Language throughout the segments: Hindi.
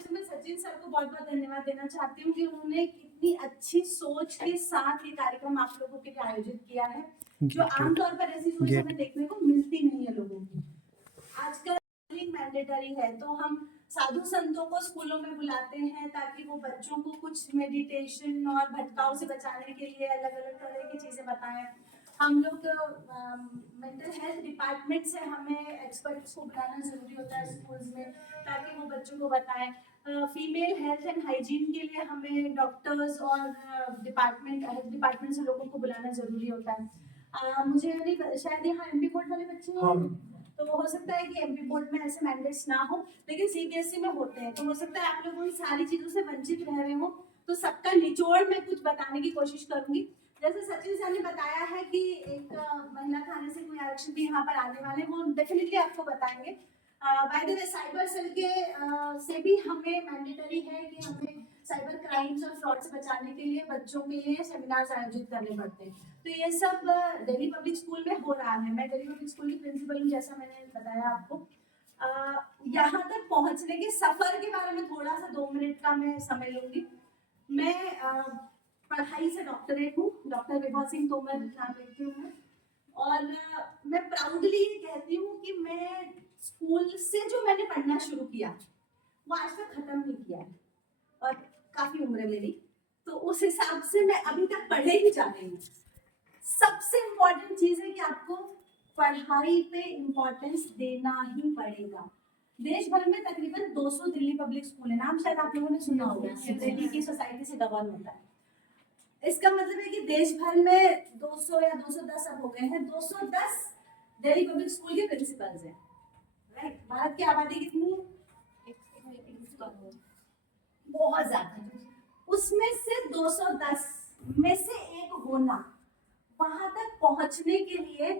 तो मैं सचिन सर को बहुत बहुत धन्यवाद देना चाहती हूँ कि उन्होंने कितनी अच्छी सोच के साथ ये कार्यक्रम आप लोगों के लिए आयोजित किया है, जो आमतौर पर ऐसी सोच हमें देखने को मिलती नहीं है लोगों की। आजकल मैंडेटरी है, तो हम साधु संतों को स्कूलों में बुलाते हैं ताकि वो बच्चों को कुछ मेडिटेशन और भटकाव से बचाने के लिए अलग अलग तरह की चीजें बताएं। हम लोग मेंटल हेल्थ डिपार्टमेंट से हमें एक्सपर्ट्स को बुलाना जरूरी होता है स्कूल्स में, ताकि वो बच्चों को बताएं। फीमेल हेल्थ एंड हाइजीन के लिए हमें डॉक्टर्स और हेल्थ डिपार्टमेंट से लोगों को बुलाना जरूरी होता है। मुझे नहीं, शायद यहाँ एमपी बोर्ड वाले बच्चे हैं, तो हो सकता है कि एमपी बोर्ड में ऐसे मैंडेट्स ना हो, लेकिन सीबीएसई में होते हैं। तो हो सकता है आप लोग उन सारी चीजों से वंचित रह रहे हो, तो सबका निचोड़ में कुछ बताने की कोशिश करूंगी। जैसे सचिन सर ने बताया है कि एक महिला थाने से कोई आरक्षण भी यहाँ पर आने वाले, वो डेफिनेटली आपको बताएंगे। By the way cyber cell के से भी हमें मैंडेटरी है कि हमें साइबर क्राइम्स और फ्रॉड से बचाने के लिए बच्चों के लिए सेमिनार्स आयोजित करने पड़ते हैं। तो ये सब दिल्ली पब्लिक स्कूल में हो रहा है। मैं दिल्ली पब्लिक स्कूल की प्रिंसिपल हूँ, जैसा मैंने बताया आपको। यहाँ तक पहुँचने के सफर के बारे में थोड़ा सा 2 मिनट का मैं समय लूंगी। मैं पढ़ाई से डॉक्टरेट हूँ, डॉक्टर विभा सिंह तोमर नाम लेती हूँ मैं, और मैं प्राउडली कहती हूँ कि मैं स्कूल से जो मैंने पढ़ना शुरू किया वो आज तक खत्म नहीं किया है, और काफी उम्र है मेरी, तो उस हिसाब से मैं अभी तक पढ़े ही जा रही हूँ। सबसे इम्पोर्टेंट चीज है कि आपको पढ़ाई पे इम्पोर्टेंस देना ही पड़ेगा। देश भर में तकरीबन 200 दिल्ली पब्लिक स्कूल है, नाम शायद आप लोगों ने सुना होगा, दिल्ली की सोसाइटी से गवर्न होता है। इसका मतलब है कि देश भर में 200 या 210 अब हो गए हैं, 210 दिल्ली पब्लिक स्कूल के प्रिंसिपल्स हैं। राइट, भारत की आबादी कितनी है? बहुत ज्यादा। उसमें से 210 में से एक होना, वहां तक पहुंचने के लिए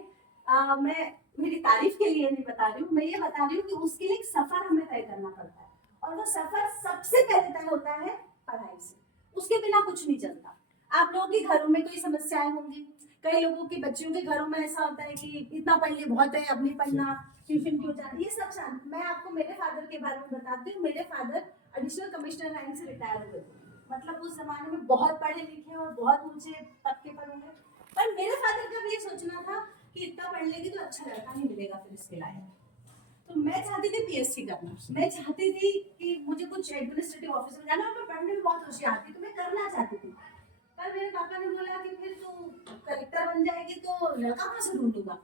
मैं मेरी तारीफ के लिए नहीं बता रही हूँ, मैं ये बता रही हूँ कि उसके लिए एक सफर हमें तय करना पड़ता है, और वो सफर सबसे पहले तय होता है पढ़ाई से। उसके बिना कुछ नहीं चलता। आप लोगों के घरों में कोई समस्याएं होंगी, कई लोगों के बच्चों के घरों में ऐसा होता है कि इतना पढ़ लिए बहुत है, अब नहीं पढ़ना, ट्यूशन क्यों जाना, ये सब शांत। मैं आपको मेरे फादर के बारे में बताती हूँ। मेरे फादर एडिशनल कमिश्नर रैंक से रिटायर हुए थे, मतलब उस जमाने में बहुत पढ़े लिखे और बहुत ऊंचे तबके पर होंगे। पर मेरे फादर का भी ये सोचना था कि इतना पढ़ लेगी तो अच्छा लड़का नहीं मिलेगा फिर इसके लायक। तो मैं चाहती थी पीएचडी करना, मैं चाहती थी कि मुझे कुछ एडमिनिस्ट्रेटिव ऑफिस में जाना, और मैं पढ़ने में बहुत होशियार थी, तो मैं करना चाहती थी। पर मेरे पापा ने बोला कि फिर तू कलेक्टर बन जाएगी तो लड़का कहाँ से ढूंढूंगा,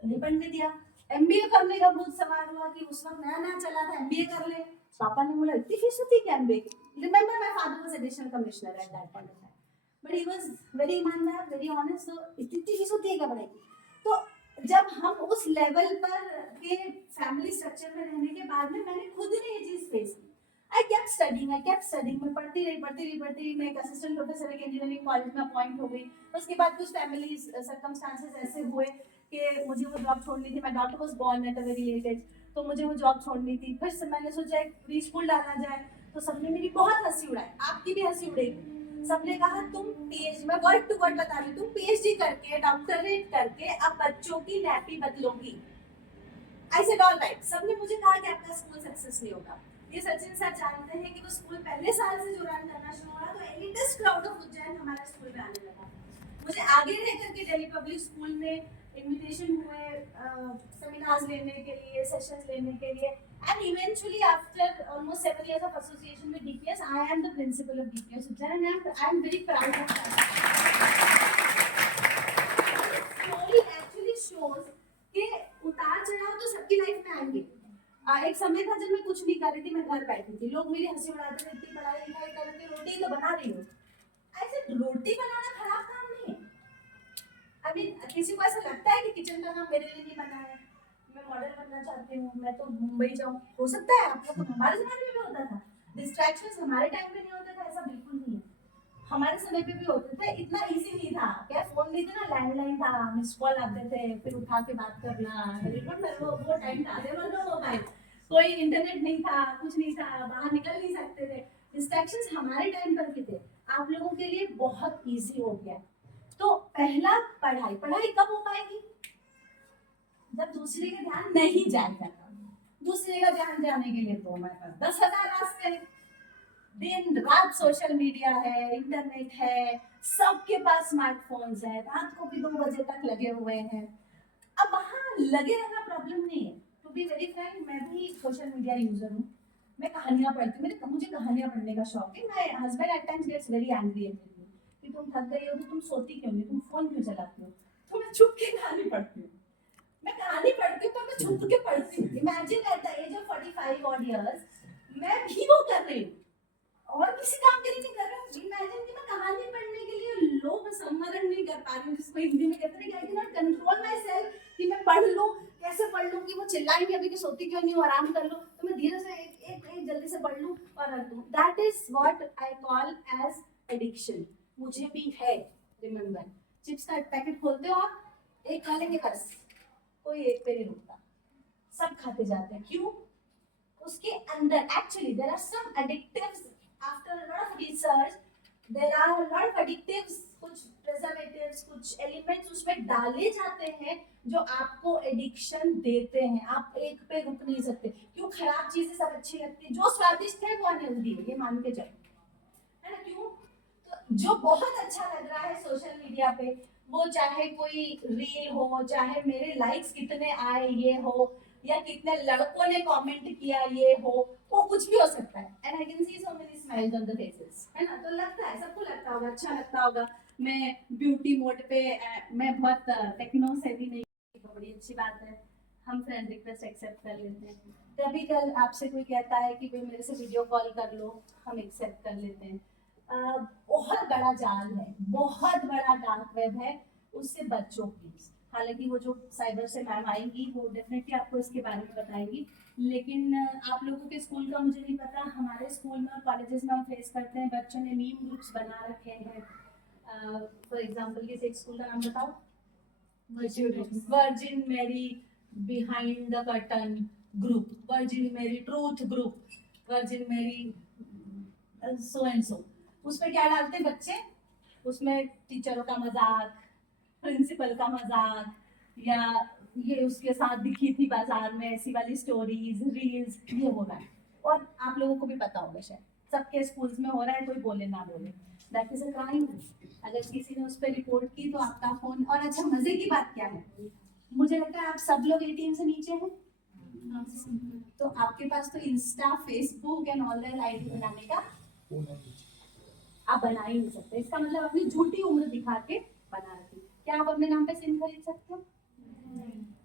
नहीं पढ़ने दिया। एमबीए करने का बहुत सवाल हुआ कि उस वक्त नया नया चला था, एमबीए कर ले। पापा ने बोला इतनी फीस होती है एमबीए की? Remember my father was additional commissioner at that point of time, but he was very ईमानदार, वेरी ऑनेस्ट। तो इतनी फीस होती है क्या पढ़ाई की? तो जब हम उस लेवल पर के फैमिली स्ट्रक्चर में रहने के बाद में मैंने खुद ने ये चीज फेस की। आई केप्ट स्टडीइंग, मैं पढ़ती रही। मैं एक असिस्टेंट प्रोफेसर एक इंजीनियरिंग कॉलेज में अपॉइंट हो गई। उसके बाद कुछ फैमिली सर्कमस्टांसेस ऐसे हुए कि मुझे वो जॉब छोड़नी थी। My daughter was born at a very late age, तो मुझे वो जॉब छोड़नी थी। फिर से मैंने सोचा एक प्री स्कूल डाला जाए, तो सबने मेरी बहुत हंसी उड़ाई, आपकी भी हंसी उड़ेगी। सबने कहा तुम पीएचडी, मैं वर्ड टू वर्ड बता रही हूँ, तुम पीएचडी करके डॉक्टरेट करके अब बच्चों की नैपी बदलोगी। I said all right. सबने मुझे कहा कि आपका स्कूल सक्सेस नहीं होगा। ये सचिन सर जानते हैं कि वो स्कूल पहले साल से जो रन करना शुरू हुआ, तो एलिटिस्ट क्राउड ऑफ उज्जैन हमारे स्कूल में आने लगा। मुझे आगे रह करके दिल्ली पब्लिक स्कूल में इनविटेशन हुए सेमिनार्स लेने के लिए, सेशंस लेने के लिए, and eventually after almost 7 years of association with DPS, I am the principal of DPS Ujjain, and I am very proud of that. Story actually shows कि उतार चढ़ाव तो सबकी लाइफ में आएंगे। एक समय था जब मैं कुछ नहीं कर रही थी, मैं घर बैठी थी, लोग मेरी हंसी उड़ाते थे, इतनी पढ़ाई लिखाई कर रही थी, रोटी तो बना रही हूँ। ऐसे रोटी बनाना खराब काम नहीं है। I mean, किसी को ऐसा लगता है कि किचन का काम मेरे लिए नहीं बना है, मैं मॉडल बनना चाहती हूँ, मैं तो मुंबई जाऊँ। हो सकता है आप लोग, हमारे जमाने में भी होता था, डिस्ट्रैक्शंस हमारे टाइम पे नहीं होते थे, ऐसा बिल्कुल नहीं है। हमारे समय पे भी होते थे, इतना इजी नहीं था। क्या फोन नहीं था ना, लैंडलाइन था, मिस कॉल आते थे, फिर उठा के बात करना, रिमेंबर वो टाइम था। देयर वाज नो मोबाइल, कोई इंटरनेट नहीं था, कुछ नहीं था, बाहर निकल नहीं सकते थे। डिस्ट्रैक्शंस हमारे टाइम पर भी थे, आप लोगों के लिए बहुत इजी हो गया। तो पहला पढ़ाई कब हो पाएगी? जब दूसरे का ध्यान नहीं जाएगा। दूसरे का ध्यान जाने के लिए तो हमारे पास 10,000 रास्ते हैं। दिन रात सोशल मीडिया है, इंटरनेट है, सबके पास स्मार्टफोन्स है, रात को भी 2 बजे तक लगे हुए हैं। अब वहाँ लगे रहना प्रॉब्लम नहीं है। टू बी वेरी फ्रैंक, मैं भी सोशल मीडिया यूजर हूँ। मैं कहानियां पढ़ती हूँ, मुझे कहानियां पढ़ने का शौक है। My husband at times gets very angry at me कि तुम थक गई हो तो तुम सोती क्यों नहीं, तुम फोन क्यों चलाती हो? तो मैं छुप के कहानी पढ़ती हूँ। मैं कहानी पढ़ती हूँ तो मैं छुप के पढ़ती हूँ। Imagine at the age of 45 odd years मैं भी वो कर रही हूँ और किसी काम के लिए नहीं कर रहा हूँ। इमेजिन कि मैं कहानी पढ़ने के लिए लोभ संवरण नहीं कर पा रही हूँ, जिसको हिंदी में कहते हैं कि I can not control my self कि मैं पढ़ लूँ। कैसे पढ़ लूँ कि वो चिल्लाएंगे अभी कि सोती क्यों नहीं हो, आराम कर लो। तो मैं धीरे से एक जल्दी से पढ़ लूँ और रख दूँ। That is what I call as addiction. मुझे भी है। रिमेंबर, चिप्स का पैकेट खोलते हो आप, एक खा लेंगे बस, कोई एक पे नहीं रुकता, सब खाते जाते हैं। क्यों? उसके अंदर actually there are some additives. After a lot of research there are a lot of additives, कुछ प्रिजर्वेटिव्स, कुछ एलिमेंट्स उसमें डाले जाते हैं जो आपको एडिक्शन देते हैं। आप एक पे रुक नहीं सकते। क्यों? खराब चीजें सब अच्छी लगती है, जो स्वादिष्ट है वो अनहेल्दी है, ये मान के चलो, है ना? क्यों? तो जो बहुत अच्छा लग रहा है सोशल मीडिया पे, वो चाहे कोई रील हो, चाहे मेरे लाइक्स कितने आए ये हो, या कितने लड़कों ने कमेंट किया ये हो, वो कुछ भी हो सकता है। And I can see so many smiles on the faces, है ना? तो लगता है, सबको लगता होगा, अच्छा लगता होगा। मैं ब्यूटी मोड पे मैं बहुत टेक्नो सेवी नहीं, तो बड़ी अच्छी बात है, हम फ्रेंड रिक्वेस्ट एक्सेप्ट कर लेते हैं। कभी कल आपसे कोई कहता है कि भाई मेरे से वीडियो कॉल कर लो, हम एक्सेप्ट कर लेते हैं। बहुत बड़ा जाल है, बहुत बड़ा डार्क वेब है, उससे बचो प्लीज। हालांकि वो जो साइबर से मैम आएंगी वो डेफिनेटली आपको इसके बारे में बताएंगी, लेकिन आप लोगों के स्कूल का मुझे नहीं पता, हमारे स्कूल में और कॉलेजेस में हम फेस करते हैं, बच्चों ने मीम ग्रुप्स बना रखे हैं। फॉर एग्जाम्पल किसी एक स्कूल का नाम बताओ। वर्जिन मेरी behind the curtain group, virgin मेरी ट्रूथ ग्रुप, वर्जिन मेरी सो एंड सो। उसमें क्या डालते हैं बच्चे? उसमें टीचरों का मजाक, प्रिंसिपल का मजाक, या ये उसके साथ दिखी थी बाजार में ऐसी वाली स्टोरीज, रील्स, ये हो रहा है। और आप लोगों को भी पता होगा, शायद सबके स्कूल्स में हो रहा है, कोई बोले ना बोले, दैट इज अ क्राइम। अगर किसी ने उस पर रिपोर्ट की तो आपका फोन। और अच्छा, मजे की बात क्या है, मुझे लगता है आप सब लोग 18 से नीचे हैं, तो आपके पास तो Insta, Facebook and online ID बनाने का आप बना ही नहीं सकते। इसका मतलब अपनी झूठी उम्र दिखा के बना रखी। क्या आप अपने नाम पे सिम खरीद सकते हो?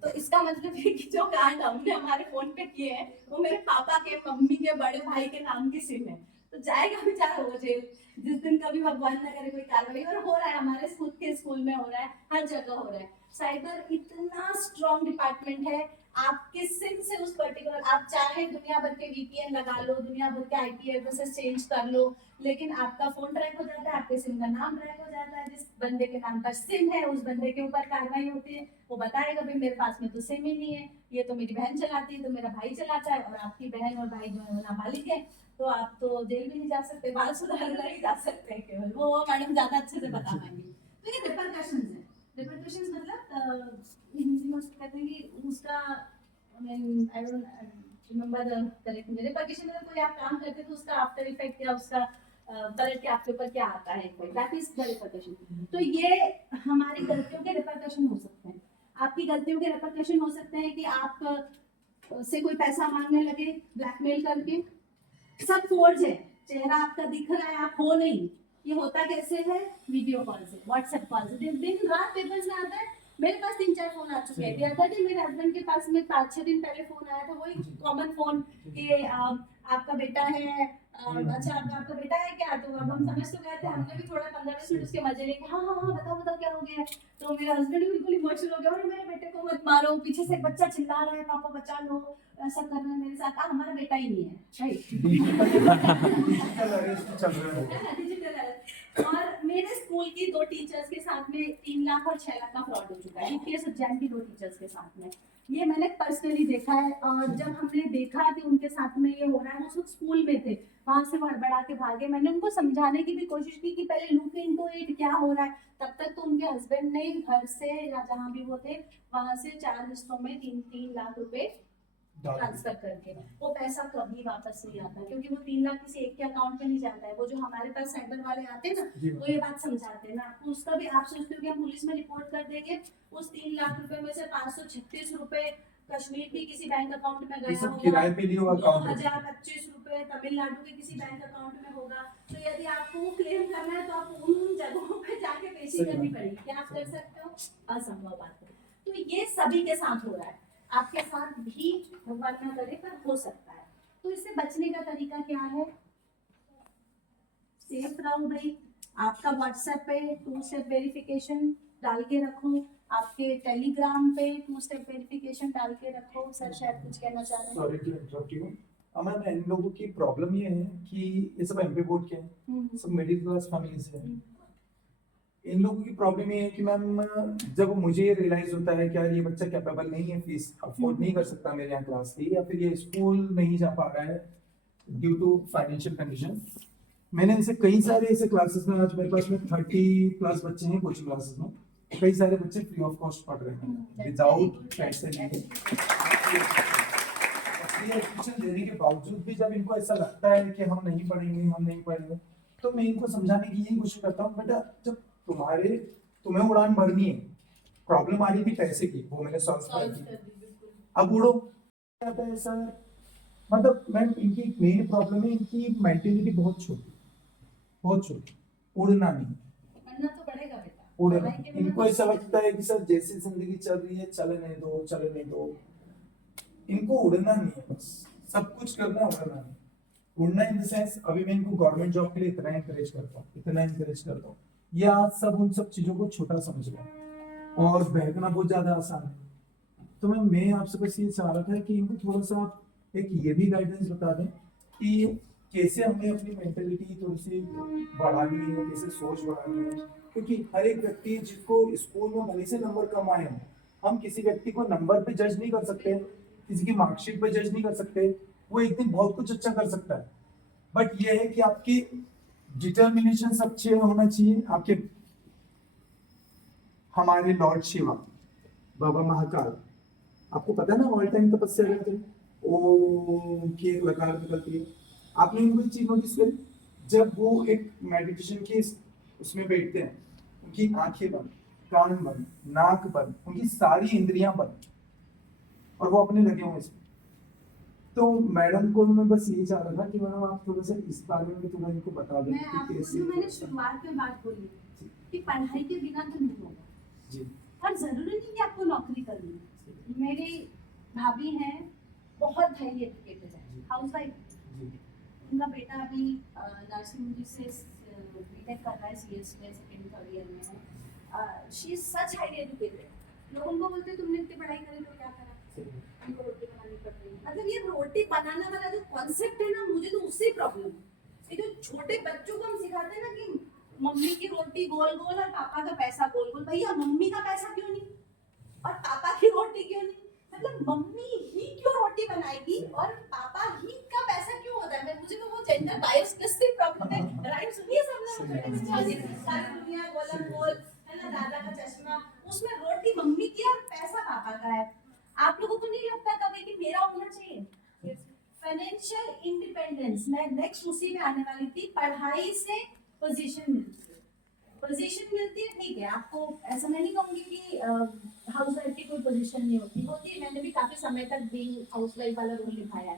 तो इसका मतलब है कि जो कांड हमने हमारे फोन पे किए हैं वो मेरे पापा के, मम्मी के, बड़े भाई के नाम की सिम है। तो जाएगा बेचारा वो जेल जिस दिन कभी भगवान न करे कोई कार्रवाई। और हो रहा है, हमारे खुद के स्कूल में हो रहा है, हर जगह हो रहा है। साइबर इतना स्ट्रॉन्ग डिपार्टमेंट है, आपके सिम से उस पर्टिकुलर, आप चाहे दुनिया भर के वीपीएन लगा लो, दुनिया भर के आईपी एड्रेसेस चेंज कर लो, लेकिन आपका फोन ट्रैक हो जाता है, आपके सिम का नाम ट्रैक हो जाता है। जिस बंदे के नाम पर सिम है उस बंदे के ऊपर कार्रवाई होती है। वो बताएगा भाई मेरे पास में तो सिम ही नहीं है, ये तो मेरी बहन चलाती है, तो मेरा भाई चलाता है, और आपकी बहन और भाई जो है वो नाबालिग है, तो आप तो जेल भी नहीं जा सकते, बाल सुधारना ही जा सकते हैं केवल, वो मैडम ज्यादा अच्छे से बता पाएंगे। तो ये रिपरकशंस है। रिपरकशंस मतलब हिंदी में उसको कहते हैं कि उसका, I don't remember the correct, मेरे रिपरकशन मतलब कोई आप काम करते तो उसका आफ्टर इफेक्ट या उसका पलट के आपके ऊपर क्या आता है, दैट इज द रिपरकशन। तो ये हमारी गलतियों के रिपरकशन हो सकते हैं। आपकी गलतियों के रिपरकशन हो सकते हैं कि आप से कोई पैसा मांगने लगे ब्लैकमेल करके। सब फोर्ज है, चेहरा आपका दिख रहा है, आप हो नहीं। ये होता कैसे है? वीडियो कॉल से, व्हाट्सएप कॉल से, दिन रात पेपर्स में आता है। मेरे पास 3-4 फोन आ चुके हैं। अदर डे मेरे हस्बैंड के पास में 5-6 दिन पहले फोन आया था, वही कॉमन फोन कि आपका बेटा है, अच्छा आपका बेटा है क्या? तो अब हम समझ तो गए थे, हमने भी थोड़ा 15-20 मिनट उसके मजे लेके हाँ हाँ हाँ बताओ बताओ क्या हो गया है। तो मेरे हस्बैंड भी बिल्कुल इमोशनल हो गया, और मेरे बेटे को मत मारो, पीछे से एक बच्चा चिल्ला रहा है पापा बचा लो, ऐसा कर रहा है मेरे साथ। हमारा बेटा ही नहीं है, डिजिटल। और मेरे स्कूल की 2 टीचर्स के साथ में 3 लाख और 6 लाख का फ्रॉड हो चुका है, यूपीएस उज्जैन की 2 टीचर्स के साथ में। ये मैंने पर्सनली देखा है, और जब हमने देखा कि उनके साथ में ये हो रहा है, वो सब स्कूल में थे, वहां से हड़बड़ा के भागे। मैंने उनको समझाने की भी कोशिश की कि पहले लुक इनटू इट, क्या हो रहा है। तब तक तो उनके हस्बैंड ने घर से या जहाँ भी वो थे वहां से 4 हिस्सों में 3-3 लाख रुपए ट्रांसफर करके, वो पैसा कभी वापस नहीं आता, क्योंकि वो 3 लाख किसी एक के अकाउंट में नहीं जाता है। वो जो हमारे पास सेंटर वाले आते हैं ना, वो ये बात समझाते हैं ना आपको, उसका भी आप सोचते हो कि हम पुलिस में रिपोर्ट कर देंगे, उस 3 लाख रुपए में से 536 रुपए कश्मीर के किसी बैंक अकाउंट में गया होगा, किराए पे लिए हुआ अकाउंट, 2025 रुपए तमिलनाडु के किसी बैंक अकाउंट में होगा। तो यदि आपको क्लेम करना है तो आप उन जगहों पे जाके पेशी करनी पड़ेगी। क्या आप कर सकते हो? असंभव बात है। तो ये सभी के साथ हो रहा है, आपके साथ भी भगवान ना करे पर हो सकता है। तो इससे बचने का तरीका क्या है? सेफ रहो भाई, आपका व्हाट्सएप पे 2 स्टेप वेरिफिकेशन डाल के रखो, आपके टेलीग्राम पे 2 स्टेप वेरिफिकेशन डाल के रखो। सर शायद कुछ कहना चाह रहे हैं। Sorry to interrupt you. Ma'am, इन लोगों की प्रॉब्लम ये है कि ये सब एमपी बोर्ड के हैं, सब मिडिल क्लास फैमिली से हैं। इन लोगों की प्रॉब्लम ये है कि मैम, जब मुझे ये रियलाइज होता है कि यार ये बच्चा कैपेबल नहीं है, फीस अफोर्ड नहीं कर सकता मेरे यहाँ क्लास की, या फिर ये स्कूल नहीं जा पा रहा है ड्यू टू फाइनेंशियल कंडीशन, मैंने ऐसे कई सारे ऐसे क्लासेस में, आज मेरे पास में 30+ बच्चे हैं कोचिंग क्लासेस में, कई सारे बच्चे फ्री ऑफ कॉस्ट पढ़ रहे हैं विदाउट पैसे लिए। एजुकेशन देने के बावजूद भी जब इनको ऐसा लगता है कि हम नहीं पढ़ेंगे, तो मैं इनको समझाने की यही कोशिश करता हूँ, बेटा जब तुम्हें उड़ान भरनी है, प्रॉब्लम आ रही थी पैसे की, वो मैंने सॉल्व कर दी, अब उड़ो। आता है सर, मतलब मैम इनकी मेन प्रॉब्लम है, इनकी मेंटेलिटी बहुत छोटी, उड़ना नहीं, पढ़ना तो पड़ेगा बेटा, उड़ना। इनको ऐसा लगता है कि सर जैसी जिंदगी चल रही है चलने दो, इनको उड़ना नहीं है, बस सब कुछ करना, उड़ना नहीं। उड़ना इन द सेंस, अभी मैं इनको गवर्नमेंट जॉब के लिए इतना एनकरेज करता हूँ, ये आज सब उन सब चीजों को छोटा समझ रहे हैं और बहकना बहुत ज्यादा आसान है। तो मैं आपसे बस ये चाह रहा था कि इनको थोड़ा सा आप एक ये भी गाइडेंस बता दें कि कैसे हमें अपनी मेंटेलिटी थोड़ी सी बढ़ानी है, कैसे सोच बढ़ानी है, क्योंकि हर एक व्यक्ति जिसको स्कूल में भले से नंबर कम आए हों, हम किसी व्यक्ति को नंबर पे जज नहीं कर सकते, किसी की मार्कशीट पे जज नहीं कर सकते, वो एक दिन बहुत कुछ अच्छा कर सकता है, बट ये है कि आपकी डिटर्मिनेशन अच्छे होना चाहिए। आपके हमारे लॉर्ड शिवा, बाबा महाकाल, आपको पता है ना, ऑल टाइम तपस्या करते हैं, ओम की एक लकार निकलती है। आपने इनको चीज नोटिस करी, जब वो एक मेडिटेशन की उसमें बैठते हैं, उनकी आंखें बंद, कान बंद, नाक बंद, उनकी सारी इंद्रियां बंद, और वो अपने लगे हुए इसमें। तो मैडम को मैं बस यही चाह रहा था कि मैडम आप थोड़ा सा इस बारे में थोड़ा इनको बता दें कि कैसे। मैंने शुरुआत में बात बोली कि पढ़ाई के बिना तो नहीं होगा जी, और जरूरी नहीं कि आपको नौकरी करनी है। मेरी भाभी हैं, बहुत हाईली एजुकेटेड है, हाउसवाइफ, उनका बेटा अभी नर्सिंग से बीटेक कर रहा है, सीएस में सेकंड थर्ड ईयर में है। She is such highly educated. लोग उनको बोलते तुमने इतनी पढ़ाई करी तो क्या करा, उनको रोटी बनानी पड़ रही है। मतलब ये रोटी बनाने वाला जो कॉन्सेप्ट है ना, मुझे तो उससे प्रॉब्लम है। ये जो छोटे बच्चों को हम सिखाते हैं ना कि मम्मी की रोटी गोल गोल और पापा का पैसा गोल गोल, भैया मम्मी का पैसा क्यों नहीं और पापा की रोटी क्यों नहीं? मतलब मम्मी ही क्यों रोटी बनाएगी और पापा ही का पैसा क्यों होता है? मुझे तो वो जेंडर बायसनेस की प्रॉब्लम है। राइट, सुनिए सबने, सारी दुनिया गोलम गोल है ना, दादा का चश्मा, उसमें रोटी मम्मी की और पैसा पापा का है। आप लोगों को नहीं लगता कभी कि मेरा होना चाहिए? फाइनेंशियल इंडिपेंडेंस, मैं नेक्स्ट उसी में आने वाली थी। पढ़ाई से पोजीशन मिलती है, ठीक है, आपको ऐसा मैं नहीं कहूंगी कि हाउसवाइफ की कोई पोजीशन नहीं होती है, मैंने भी काफी समय तक भी हाउसवाइफ वाला रोल निभाया है।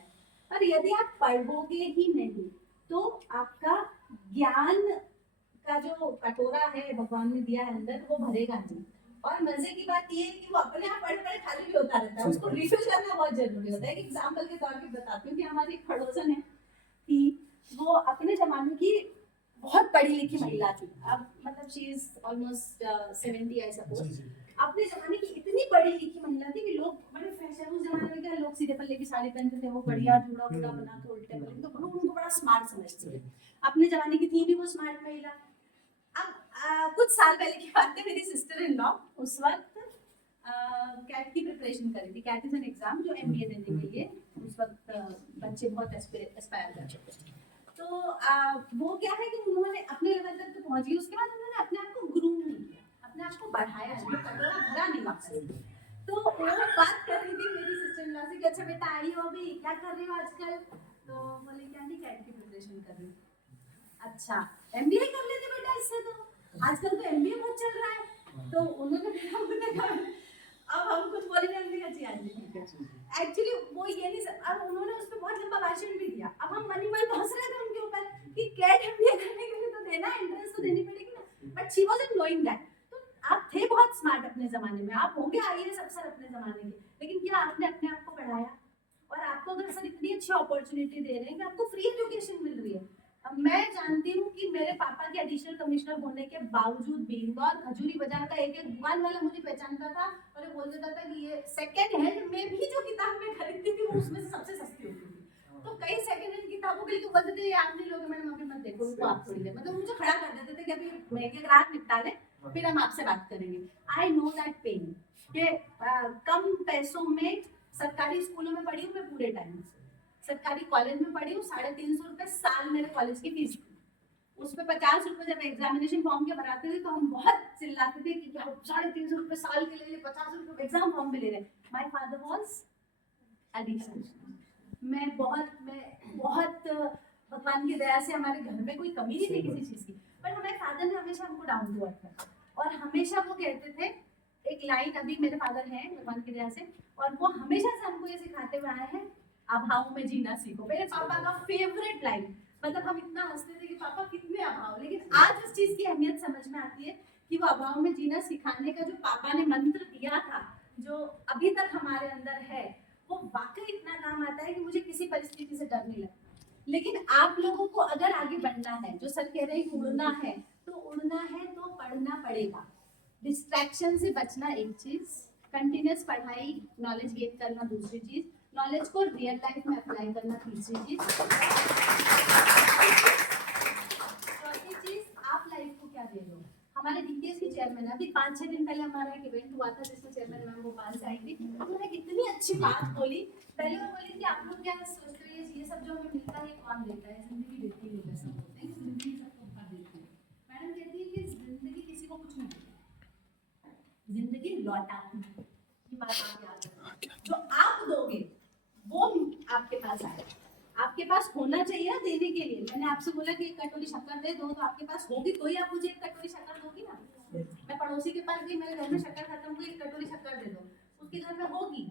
पर यदि आप पढ़ोगे ही नहीं तो आपका ज्ञान का जो कटोरा है भगवान ने दिया है अंदर, वो भरेगा नहीं। और मजे की बात ये है कि वो अपने आप पढ़ पढ़ खाली भी होता रहता है, उसको रिफिल करना बहुत जरूरी होता है। एक एग्जाम्पल के तौर पे बताती हूँ कि हमारी एक पड़ोसन है कि वो अपने जमाने की बहुत पढ़ी लिखी महिला थी, अब मतलब she is almost 70 I suppose. अपने जमाने की इतनी पढ़ी लिखी महिला थी कि लोग बड़े फैशन, उस जमाने में क्या लोग सीधे पल्ले की साड़ी पहनते थे, वो बढ़िया जूड़ा बूढ़ा बना के उल्टे पल्ले, तो लोग उनको बड़ा स्मार्ट समझते थे। अपने जमाने की थी भी वो स्मार्ट महिला। अब कुछ साल पहले की बात है, मेरी सिस्टर इन लॉ उस वक्त कैट की प्रिपरेशन कर रही थी। कैट इज एन एग्जाम जो एमबीए देने के लिए उस वक्त बच्चे बहुत एस्पायर कर रहे थे। तो वो क्या है कि उन्होंने अपने लेवल तक तो पहुंच गई, उसके बाद उन्होंने अपने आप को ग्रूम नहीं किया, अपने आप को बढ़ाया, जो कटोरा भरा नहीं वापस। तो वो बात कर रही थी मेरी सिस्टर इन लॉ से कि अच्छा बेटा आई हो अभी, क्या कर रही हो आजकल? तो बोले कि आंटी कैट की प्रिपरेशन कर रही हूँ। अच्छा, एमबीए कर लेते बेटा इससे, तो आजकल तो एमबीए बहुत चल रहा है। तो उन्होंने देखा, अब हम कुछ बोले नहीं, हमने कहा जी हाँ जी ठीक है। एक्चुअली वो ये नहीं अब उन्होंने उस पर बहुत लंबा भाषण भी दिया। अब हम मन ही मन हंस रहे थे उनके ऊपर कि कैट एमबीए करने के लिए तो देना, एंट्रेंस तो देनी पड़ेगी ना, but she wasn't knowing that. तो आप थे बहुत स्मार्ट अपने जमाने में, आप होंगे आईएएस अफसर अपने जमाने के, लेकिन क्या आपने अपने आप को पढ़ाया? और आपको अगर सर इतनी अच्छी अपॉर्चुनिटी दे रहे हैं कि आपको फ्री एजुकेशन मिल रही है। अब मैं जानती हूँ कि मेरे पापा के एडिशनल कमिश्नर होने के बावजूद भी इंदौर खजूरी बाजार का एक एक दुकान वाला मुझे पहचानता था और ये बोल देता था कि ये सेकंड हैंड में भी जो किताब मैं खरीदती थी वो उसमें से सबसे सस्ती होती थी। तो कई सेकंड हैंड किताबों के लिए तो बोलते थे आप नहीं लोगे, मैंने मम्मी मत देखो उनको, आप थोड़ी देर, मतलब मुझे खड़ा कर देते थे कि अभी महंगे ग्राहक निपटा लें फिर हम आपसे बात करेंगे। आई नो दैट पेन कि कम पैसों में सरकारी स्कूलों में पढ़ी हूँ मैं पूरे टाइम, सरकारी कॉलेज में पढ़ी हूँ, 350 रुपए साल मेरे कॉलेज की फीस थी। उस पे 50 रुपए जब एग्जामिनेशन फॉर्म के भराते थे तो हम बहुत चिल्लाते थे कि 350 रुपए साल के ले 50 रुपए एग्जाम फॉर्म में ले रहे। My father was addition. मैं बहुत भगवान की दया से हमारे घर में कोई कमी नहीं थी किसी चीज की, पर हमारे फादर ने हमेशा हमको डाउन टू अर्थ रखा और हमेशा वो कहते थे, एक लाइन, अभी मेरे फादर हैं भगवान की दया से, और वो हमेशा से हमको ये सिखाते हुए आए हैं, अभाव में जीना सीखो। मेरे पापा का फेवरेट लाइन, मतलब हम इतना हंसते थे कि पापा कितने अभाव, लेकिन आज उस चीज की अहमियत समझ में आती है कि वो अभाव में जीना सिखाने का जो पापा ने मंत्र दिया था, जो अभी तक हमारे अंदर है, वो वाकई इतना काम आता है कि मुझे किसी परिस्थिति से डर नहीं लगता। लेकिन आप लोगों को अगर आगे बढ़ना है, जो सर कह रहे हैं कि उड़ना है, तो उड़ना है तो पढ़ना पड़ेगा। डिस्ट्रैक्शन से बचना एक चीज, कंटिन्यूस पढ़ाई नॉलेज गेन करना दूसरी चीज, नॉलेज को रियल लाइफ में अप्लाई करना तीसरी चीज, चौथी चीज आप लाइफ को क्या दे रहे हो। हमारे डीटीएस की चेयरमैन, अभी 5-6 दिन पहले हमारा एक इवेंट हुआ था जिसमें चेयरमैन मैम भोपाल से आई थी, उन्होंने कितनी अच्छी बात बोली। पहले वो बोली कि आप लोग क्या सोचते हैं ये सब जो हमें मिलता है कौन देता है, जिंदगी देती है, सब बोलते हैं जिंदगी सबको धोखा देती है। मैडम कहती है कि जिंदगी किसी को कुछ नहीं देती, जिंदगी लौटाती है। ये बात आप याद रखना, जो आप दोगे वो आपके पास आएगा। आपके पास होना चाहिए ना देने के लिए। मैंने आपसे बोला कि एक कटोरी शक्कर दे दो, तो आपके पास होगी तो ही आप मुझे एक कटोरी शक्कर दोगी ना। मैं पड़ोसी के पास गई, मेरे घर में शक्कर खत्म हुई, एक कटोरी शक्कर दे दो, उसके घर में होगी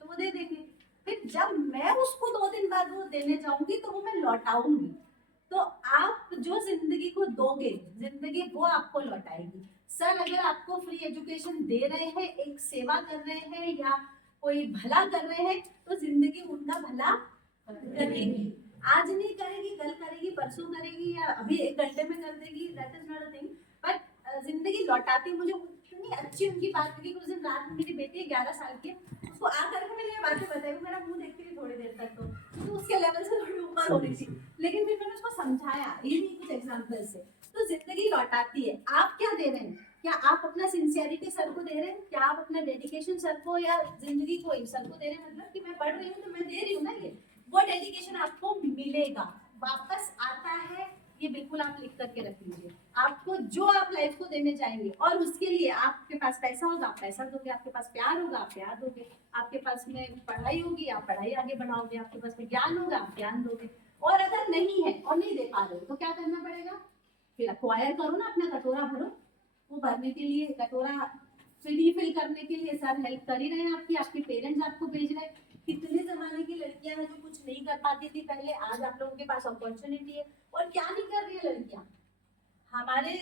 तो वो दे देंगे। फिर जब मैं उसको 2 दिन बाद वो देने जाऊंगी तो वो मैं लौटाऊंगी। तो आप जो जिंदगी को दोगे, जिंदगी वो आपको लौटाएगी। सर अगर आपको फ्री एजुकेशन दे रहे हैं, एक सेवा कर रहे हैं या कोई भला कर रहे हैं, तो जिंदगी उनका भला करेगी। आज नहीं करेगी, कल करेगी, परसों करेगी, या अभी 1 घंटे में कर देगी, that is not a thing, but जिंदगी लौटाती। मुझे इतनी अच्छी उनकी बात लगी। उस दिन रात में मेरी बेटी 11 साल की, उसको आकर के मैंने ये बातें बताई, मेरा मुंह देखती थी थोड़ी देर तक, तो उसके लेवल से थोड़ी ऊपर हो रही थी, लेकिन फिर मैंने उसको समझाया इन्हीं कुछ एग्जाम्पल से। तो जिंदगी लौटाती है। आप क्या दे रहे हैं? क्या आप अपना सिंसियरिटी सर को दे रहे हैं? क्या आप अपना डेडिकेशन सर को या जिंदगी को ही सर को दे रहे हैं? मतलब कि मैं पढ़ रही हूँ तो मैं दे रही हूँ ना, ये वो डेडिकेशन आपको मिलेगा, वापस आता है। ये बिल्कुल आप लिख करके रख लीजिए, आपको जो आप लाइफ को देने चाहेंगे, और उसके लिए आपके पास पैसा होगा आप पैसा दोगे, आपके पास प्यार होगा आप प्यार दोगे, आपके पास में पढ़ाई होगी आप पढ़ाई आगे बढ़ाओगे, आपके पास में ज्ञान होगा आप ज्ञान दोगे। और अगर नहीं है और नहीं दे पा रहे हो तो क्या करना पड़ेगा? फिर अक्वायर करो ना, अपना कटोरा भरो। वो भरने के लिए, कटोरा रिफिल करने के लिए सर हेल्प कर ही रहे हैं आपकी, आपके पेरेंट्स आपको भेज रहे हैं। कितने जमाने की लड़कियां हैं जो कुछ नहीं कर पाती थी पहले, आज आप लोगों के पास अपॉर्चुनिटी है। और क्या नहीं कर रही है लड़कियां हमारे,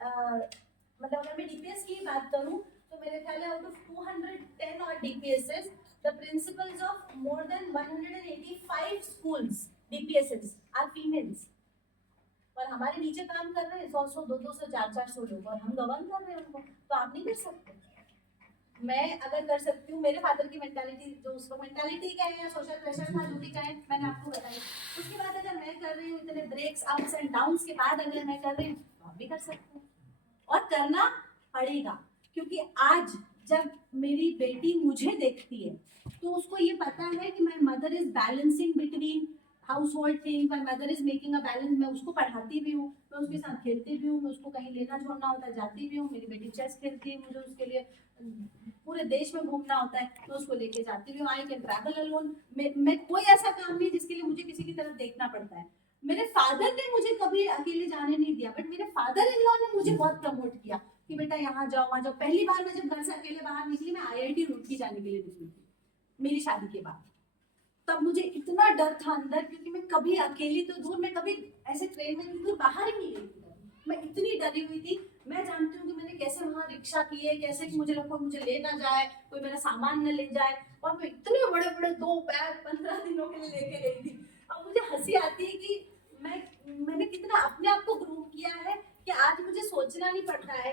मतलब अगर मैं डीपीएस की बात करूं तो मेरे ख्याल है आउट ऑफ 210 और DPSS, the principals of more than 185 schools DPSS are females. और हमारे नीचे काम कर रहे हैं 100-100, 200, 400 लोग, और हम गवर्न कर रहे हैं उनको। तो आप नहीं कर सकते। मैं अगर कर सकती हूँ, मेरे फादर की मेंटालिटी, जो उसको मेंटालिटी का है या सोशल प्रेशर था जो भी कहे, मैंने आपको बताया। उसके बाद अगर मैं कर रही हूँ, इतने ब्रेक्स अप्स एंड डाउन्स के बाद अगर मैं कर रही हूँ, तो आप भी कर सकते हैं। और करना पड़ेगा, क्योंकि आज जब मेरी बेटी मुझे देखती है तो उसको ये पता है कि my mother is balancing between house hold thing, my mother is making a balance, मैं उसको पढ़ाती भी हूँ, मैं उसके साथ खेलती भी हूँ, मैं उसको कहीं लेना छोड़ना होता है जाती भी हूँ, मेरी बेटी चेस खेलती है, मुझे उसके लिए पूरे देश में घूमना होता है तो उसको लेके जाती भी हूँ। I can travel alone. मैं कोई ऐसा काम नहीं जिसके लिए मुझे किसी की तरफ देखना पड़ता है। मेरे फादर ने मुझे कभी अकेले जाने नहीं दिया, बट मेरे फादर इन लॉ ने मुझे बहुत प्रमोट किया कि बेटा यहाँ जाओ वहाँ जाओ। पहली बार मैं जब घर से अकेले बाहर निकली, मैं IIT रुड़की जाने के लिए निकली थी मेरी शादी के बाद। तब मुझे इतना डर था अंदर, क्योंकि मैं कभी अकेली तो दूर, मैं कभी ऐसे ट्रेन में इतनी दूर बाहर ही नहीं गई थी कभी। मैं इतनी डरी हुई थी। मैं जानती हूँ कि मैंने कैसे वहाँ रिक्शा की है, कैसे कि मुझे लगता मुझे ले ना जाए, कोई मेरा सामान न ले जाए, और मैं इतने बड़े बड़े 2 बैग 15 दिनों के लिए लेके गई थी। अब मुझे हंसी आती है कि मैंने कितना अपने आप को ग्रूम किया है कि आज मुझे सोचना नहीं पड़ता है।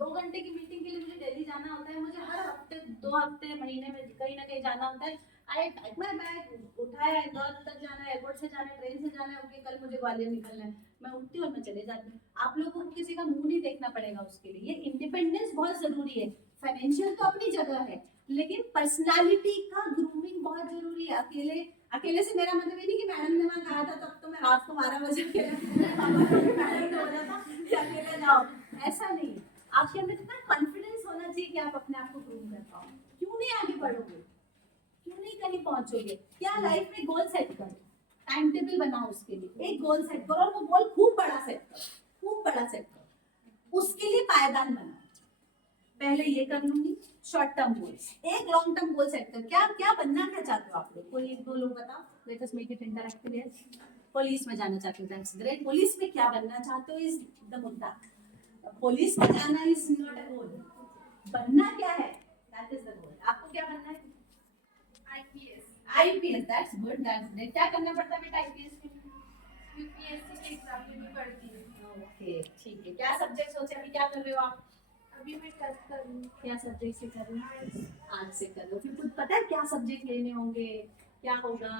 2 घंटे की मीटिंग के लिए मुझे दिल्ली जाना होता है, मुझे हर हफ्ते 2 हफ्ते महीने में कहीं ना कहीं जाना होता है। आई पैक माय बैग, उठाया, इंदौर तक जाना है, एयरपोर्ट से जाना है, ट्रेन से जाना है, ओके कल मुझे ग्वालियर निकलना है, मैं उठती हूँ और मैं चले जाती हूँ। आप लोगों को किसी का मुंह नहीं देखना पड़ेगा उसके लिए। ये इंडिपेंडेंस बहुत जरूरी है। फाइनेंशियल तो अपनी जगह है, लेकिन पर्सनालिटी का ग्रूमिंग बहुत जरूरी है। अकेले से मेरा मतलब ये नहीं कि मैडम ने वहाँ कहा था तब तो मैं रात को 12 बजे मैडम ने बोला था कि अकेले जाओ, ऐसा नहीं है। आपके अंदर इतना कॉन्फिडेंस होना चाहिए कि आप अपने आप को ग्रूम कर पाओ। क्यों नहीं आगे बढ़ोगे, क्यों नहीं कहीं पहुंचोगे? क्या लाइफ में गोल सेट करो, टाइम टेबल बनाओ, उसके लिए एक गोल सेट करो और वो गोल खूब बड़ा सेट करो, खूब बड़ा सेट करो, उसके लिए पायदान बनाओ। पहले ये कर लूंगी, शॉर्ट टर्म गोल्स, एक लॉन्ग टर्म गोल सेट कर। क्या बनना क्या चाहते हो आप लोग? कोई 1-2 लोग बताओ, let us make it interactive. Yes, police में जाना चाहते हो, दैट्स ग्रेट। पुलिस में क्या बनना चाहते हो इज द मुद्दा। पुलिस में जाना इज नॉट अ गोल, बनना क्या है दैट इज द गोल। आपको क्या बनना है? IPS, that's good, that's great. क्या करना पड़ता है बेटा आईपीएस के लिए? यूपीएससी की एग्जाम भी पढ़ती हूँ। ओके ठीक है। क्या सब्जेक्ट सोचे, अभी क्या कर रहे हो आप? अभी मैं 10th कर रही हूँ। क्या सब्जेक्ट से कर रहे हो? आर्ट्स से कर रहे हो। फिर कुछ पता है क्या सब्जेक्ट लेने होंगे, क्या होगा?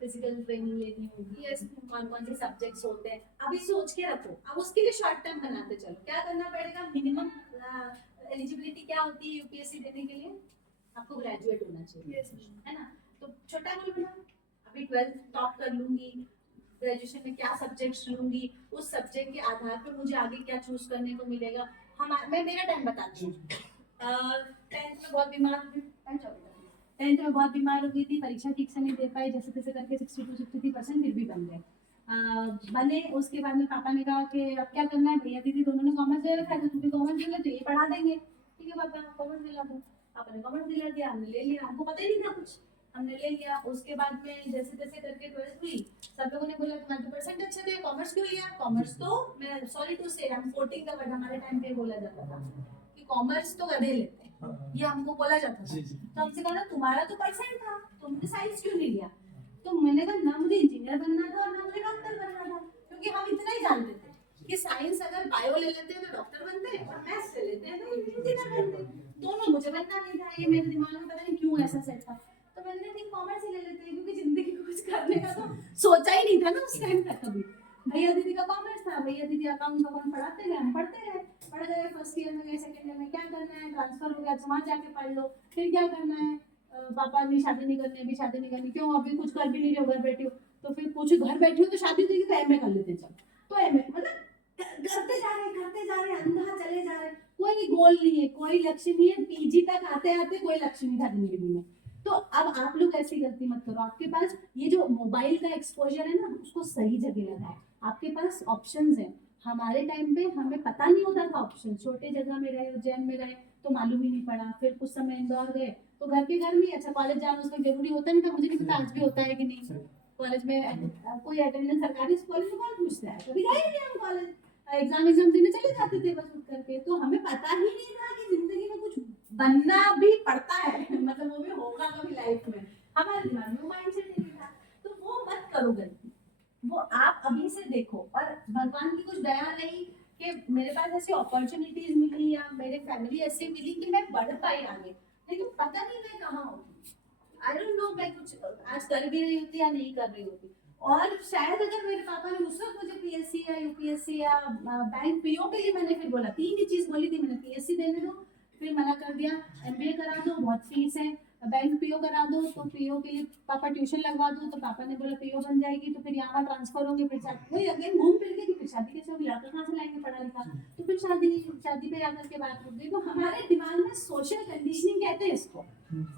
फिजिकल ट्रेनिंग लेनी होगी, Yes. कौन कौन से सब्जेक्ट्स होते हैं अभी सोच के रखो। अब उसके लिए शॉर्ट टर्म बनाते चलो। क्या करना पड़ेगा? मिनिमम एलिजिबिलिटी क्या होती है यूपीएससी देने के लिए? आपको ग्रेजुएट होना चाहिए, Yes. है ना? तो छोटा गोल बनाओ, अभी 12th टॉप कर लूंगी, ग्रेजुएशन में क्या सब्जेक्ट्स लूंगी, उस सब्जेक्ट के आधार पर मुझे आगे क्या चूज करने को मिलेगा। मैं मेरा टाइम बताती हूँ। 10th में बहुत बीमार हुई, 10th में बहुत बीमार हो गई थी, परीक्षा ठीक से नहीं दे पाई, जैसे तैसे करके 62-63% फिर भी बन गए। बने, उसके बाद में पापा ने कहा कि अब क्या करना है, भैया दीदी दोनों ने कॉमर्स ले रखा है, तो तू भी कॉमर्स ले ले, तो ये पढ़ा देंगे। ठीक है पापा, कॉमर्स दिला दो। पापा ने कॉमर्स दिला दिया, हमने ले लिया, हमको पता ही नहीं था कुछ, हमने ले लिया। उसके बाद में जैसे तैसे करके 12th हुई, सब लोगों ने बोला तुम्हारे तो परसेंट अच्छे थे, कॉमर्स क्यों लिया? कॉमर्स तो, मैं सॉरी टू से, हम 14 का वर्ड हमारे टाइम पे बोला जाता था कि कॉमर्स तो गधे लेते हैं, ये हमको बोला जाता था। तो हमसे कहा तुम्हारा तो परसेंट था, तुमने साइंस क्यों नहीं लिया? तो मैंने कहा ना मुझे इंजीनियर बनना था और ना मुझे डॉक्टर बनना था, क्योंकि हम इतना ही जानते थे कि साइंस अगर बायो ले लेते हैं तो डॉक्टर बनते हैं, और मैथ्स ले लेते हैं तो इंजीनियर बनते हैं। दोनों मुझे बनना नहीं था, ये मेरे दिमाग में पता नहीं क्यों ऐसा सेट था। तो मैंने ठीक कॉमर्स ही ले लेते हैं, क्योंकि जिंदगी में कुछ करने का तो सोचा ही नहीं था ना उस टाइम तक कभी। भैया दीदी का कॉमर्स था, भैया दीदी अकाउंट पढ़ाते गए, हम पढ़ते रहे, पढ़ गए, फर्स्ट ईयर में गए, सेकंड ईयर में क्या करना है, ट्रांसफर हो गया, वहां जाके पढ़ लो, फिर क्या करना है, पापा ने शादी नहीं करनी, अभी शादी नहीं करनी, क्यों अभी कुछ कर भी नहीं रहे हो, घर बैठी हो, तो फिर कुछ घर बैठी हो तो शादी होगी तो एमए कर लेते चल, तो एमए मतलब करते जा रहे अंधा चले जा रहे, कोई गोल नहीं है, कोई लक्ष्य नहीं है, पीजी तक आते आते कोई लक्ष्य नहीं था जिंदगी में। तो अब आप लोग ऐसी गलती मत करो, आपके पास ये जो मोबाइल का एक्सपोजर है ना, उसको सही जगह लगाओ, आपके पास ऑप्शंस हैं। हमारे टाइम पे हमें पता नहीं होता था ऑप्शन, छोटे जगह में रहे, उज्जैन में रहे तो मालूम ही नहीं पड़ा, फिर कुछ समय इंदौर गए तो घर के घर में, अच्छा कॉलेज जाना उसका जरूरी होता नहीं था, मुझे नहीं पता आज भी होता है कि नहीं। कॉलेज में कोई अटेंडेंस सरकारी स्कूल में कौन पूछता है, कभी गए नहीं हम कॉलेज, एग्जाम देने चले जाते थे बस उठ करके, तो हमें पता ही नहीं था कि जिंदगी में कुछ बनना भी पड़ता है मतलब वो भी होगा कभी लाइफ में, हमारे दिमाग में माइंडसेट नहीं था। तो वो मत करो गलती, वो आप अभी से देखो। और भगवान की कुछ दया नहीं कि मेरे पास ऐसी अपॉर्चुनिटीज मिली या मेरे फैमिली ऐसे मिली कि मैं बढ़ पाई आगे, लेकिन पता नहीं मैं कहाँ होती, आई डोंट नो मैं कुछ आज कर भी रही होती या नहीं कर रही होती। और शायद अगर मेरे पापा ने उस वक्त मुझे पीएससी या यूपीएससी या बैंक पीओ के लिए, मैंने फिर बोला 3 ही चीज बोली थी मैंने, पीएससी देने दो, फिर मना कर दिया, एमबीए करा दो बहुत फीस है, बैंक पीओ करा दो, तो पीओ के लिए पापा ट्यूशन लगवा दो, तो पापा ने बोला पीओ बन जाएगी, तो फिर यहाँ ट्रांसफर होंगे, फिर शादी वही अगेन घूम फिर के कि फिर शादी कैसे होगी, लड़का कहाँ से लाएंगे पढ़ा लिखा, तो फिर शादी पे आकर के बात हो गई। तो हमारे दिमाग में सोशल कंडीशनिंग कहते हैं इसको।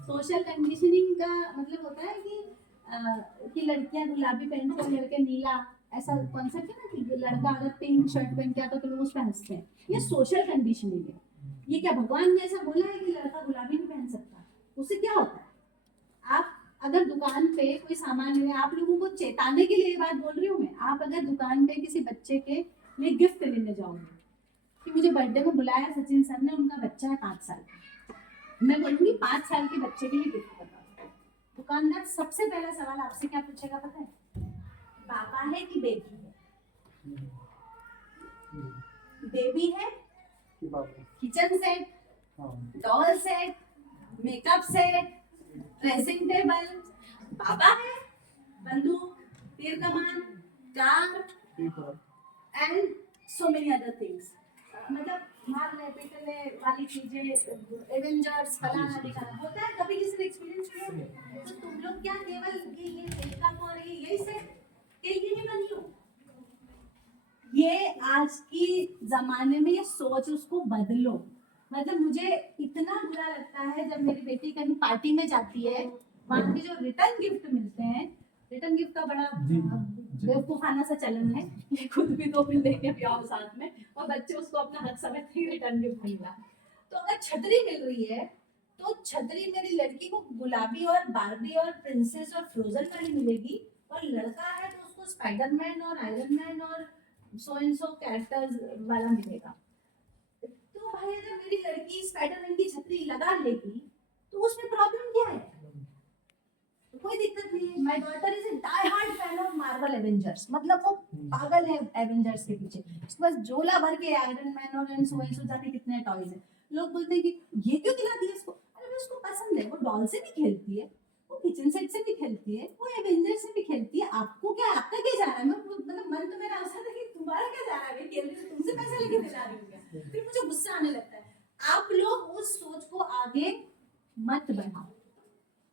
सोशल कंडीशनिंग का मतलब होता है कि लड़कियां गुलाबी पहनती हैं, लड़के नीला, ऐसा कॉन्सेप्ट है ना कि लड़का अगर पिंक शर्ट पहन के आता तो लोग उस पर हंसते हैं। ये सोशल कंडीशनिंग है। ये क्या भगवान ने ऐसा बोला है कि लड़का गुलाबी नहीं पहन सकता? उससे क्या होता है? आप अगर दुकान पे कोई सामान है, आप लोगों को चेताने के लिए ये बात बोल रही हूँ मैं, आप अगर दुकान पे किसी बच्चे के लिए गिफ्ट लेने जाओगे कि मुझे बर्थडे में बुलाया सचिन सर ने, उनका बच्चा है 5 साल का, मैं बोलूँगी 5 साल के बच्चे के लिए गिफ्ट बताओ। दुकानदार सबसे पहला सवाल आपसे क्या पूछेगा पता है? पापा है कि बेबी है? बेबी है, kitchen set, doll set, makeup set, dressing table, पापा है, बंदूक, तीर कमान, car and so many other things. मतलब मारने पीटने वाली चीजें, एवेंजर्स फलाना दिखाना होता है। कभी किसी ने एक्सपीरियंस किया? तो तुम लोग क्या केवल ये मेकअप और यही से के लिए नहीं बनी हो? ये आज की जमाने में ये सोच उसको बदलो। मतलब मुझे इतना बुरा लगता है जब मेरी बेटी कहीं पार्टी में जाती है, वहाँ के जो रिटर्न गिफ्ट मिलते हैं, रिटर्न गिफ्ट का बड़ा बेवकूफाना सा चलन है। ये खुद भी 2 बिल लेके भी आओ साथ में, और बच्चे उसको अपना हक समझते हैं रिटर्न गिफ्ट मिला। तो अगर छतरी मिल रही है तो छतरी मेरी लड़की को गुलाबी और बार्बी और प्रिंसेस और फ्रोजन वाली मिलेगी, और लड़का है तो उसको स्पाइडरमैन और आयरन मैन और सो एंड सो कैरेक्टर्स वाला मिलेगा। तो भाई अगर मेरी लड़की स्पाइडरमैन की छतरी लगा लेगी तो उसमें प्रॉब्लम क्या है? तो कोई दिक्कत नहीं है। My daughter is a die hard fan of Marvel Avengers, मतलब वो पागल है एवेंजर्स के पीछे। उसके पास झोला भर के आयरन मैन और सो एंड सो जाने कितने टॉयज हैं। लोग बोलते हैं कि ये क्यों दिला दिया इसको? अरे उसको पसंद है, वो डॉल से भी खेलती है, वो किचन सेट से भी खेलती है, वो एवेंजर से भी खेलती है। आपको क्या, आपका क्या जा रहा है? मैं मतलब मन तो मेरा ऐसा था कि तुम्हारा क्या जा रहा है? खेलने से तुमसे पैसे लेके दिला रही हूँ क्या? फिर मुझे गुस्सा आने लगता है। आप लोग उस सोच को आगे मत बढ़ाओ,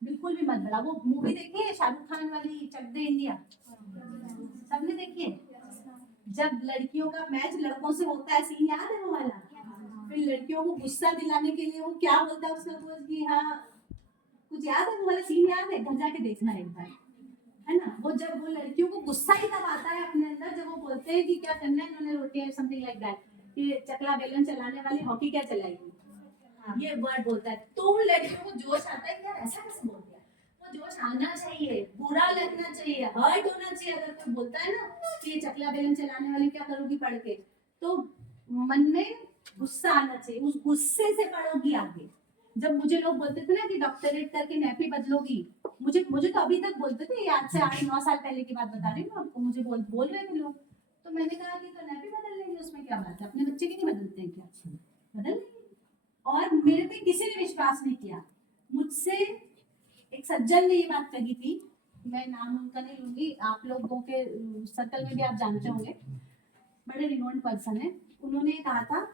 बिल्कुल भी मत बढ़ाओ। वो मूवी देखी है शाहरुख खान वाली, चक दे इंडिया? सबने देखी है? जब लड़कियों का मैच लड़कों से होता है, सीन याद है वो वाला? फिर लड़कियों को गुस्सा दिलाने के लिए वो क्या बोलता है उसका दोस्त कि हाँ, कुछ याद है वो वाला सीन? याद है? घर जाके देखना एक बार, है ना? वो जब वो लड़कियों को गुस्सा ही तब आता है अपने अंदर जब वो बोलते हैं कि क्या करना है इन्होंने, रोटी समथिंग लाइक दैट, कि चकला बेलन चलाने वाली हॉकी क्या चलाएगी, ये वर्ड बोलता है। तो उन लड़कियों को जोश आता है कि यार ऐसा कैसे बोल दिया। वो जोश आना चाहिए, बुरा लगना चाहिए, हर्ट होना चाहिए। अगर कोई बोलता है ना कि ये चकला बेलन चलाने वाली क्या करोगी पढ़ के, तो मन में गुस्सा आना चाहिए, उस गुस्से से पढ़ोगी आगे। जब मुझे लोग बोलते थे ना कि डॉक्टरेट करके नैपी बदलोगी, मुझे तो अभी तक बोलते थे, आज से 8-9 साल पहले की बात बता रही हूँ आपको, मुझे बोल रहे थे लोग। तो मैंने कहा कि तो नैपी बदल लेंगे, उसमें क्या बात है? अपने बच्चे की नहीं बदलते हैं क्या? बदल लेंगे। और मेरे पे किसी ने विश्वास नहीं किया। मुझसे एक सज्जन ने ये बात कही थी, मैं नाम उनका नहीं लूंगी, आप लोगों के सर्कल में भी आप जानते होंगे, बड़े रिनोन्ड पर्सन है। उन्होंने कहा था,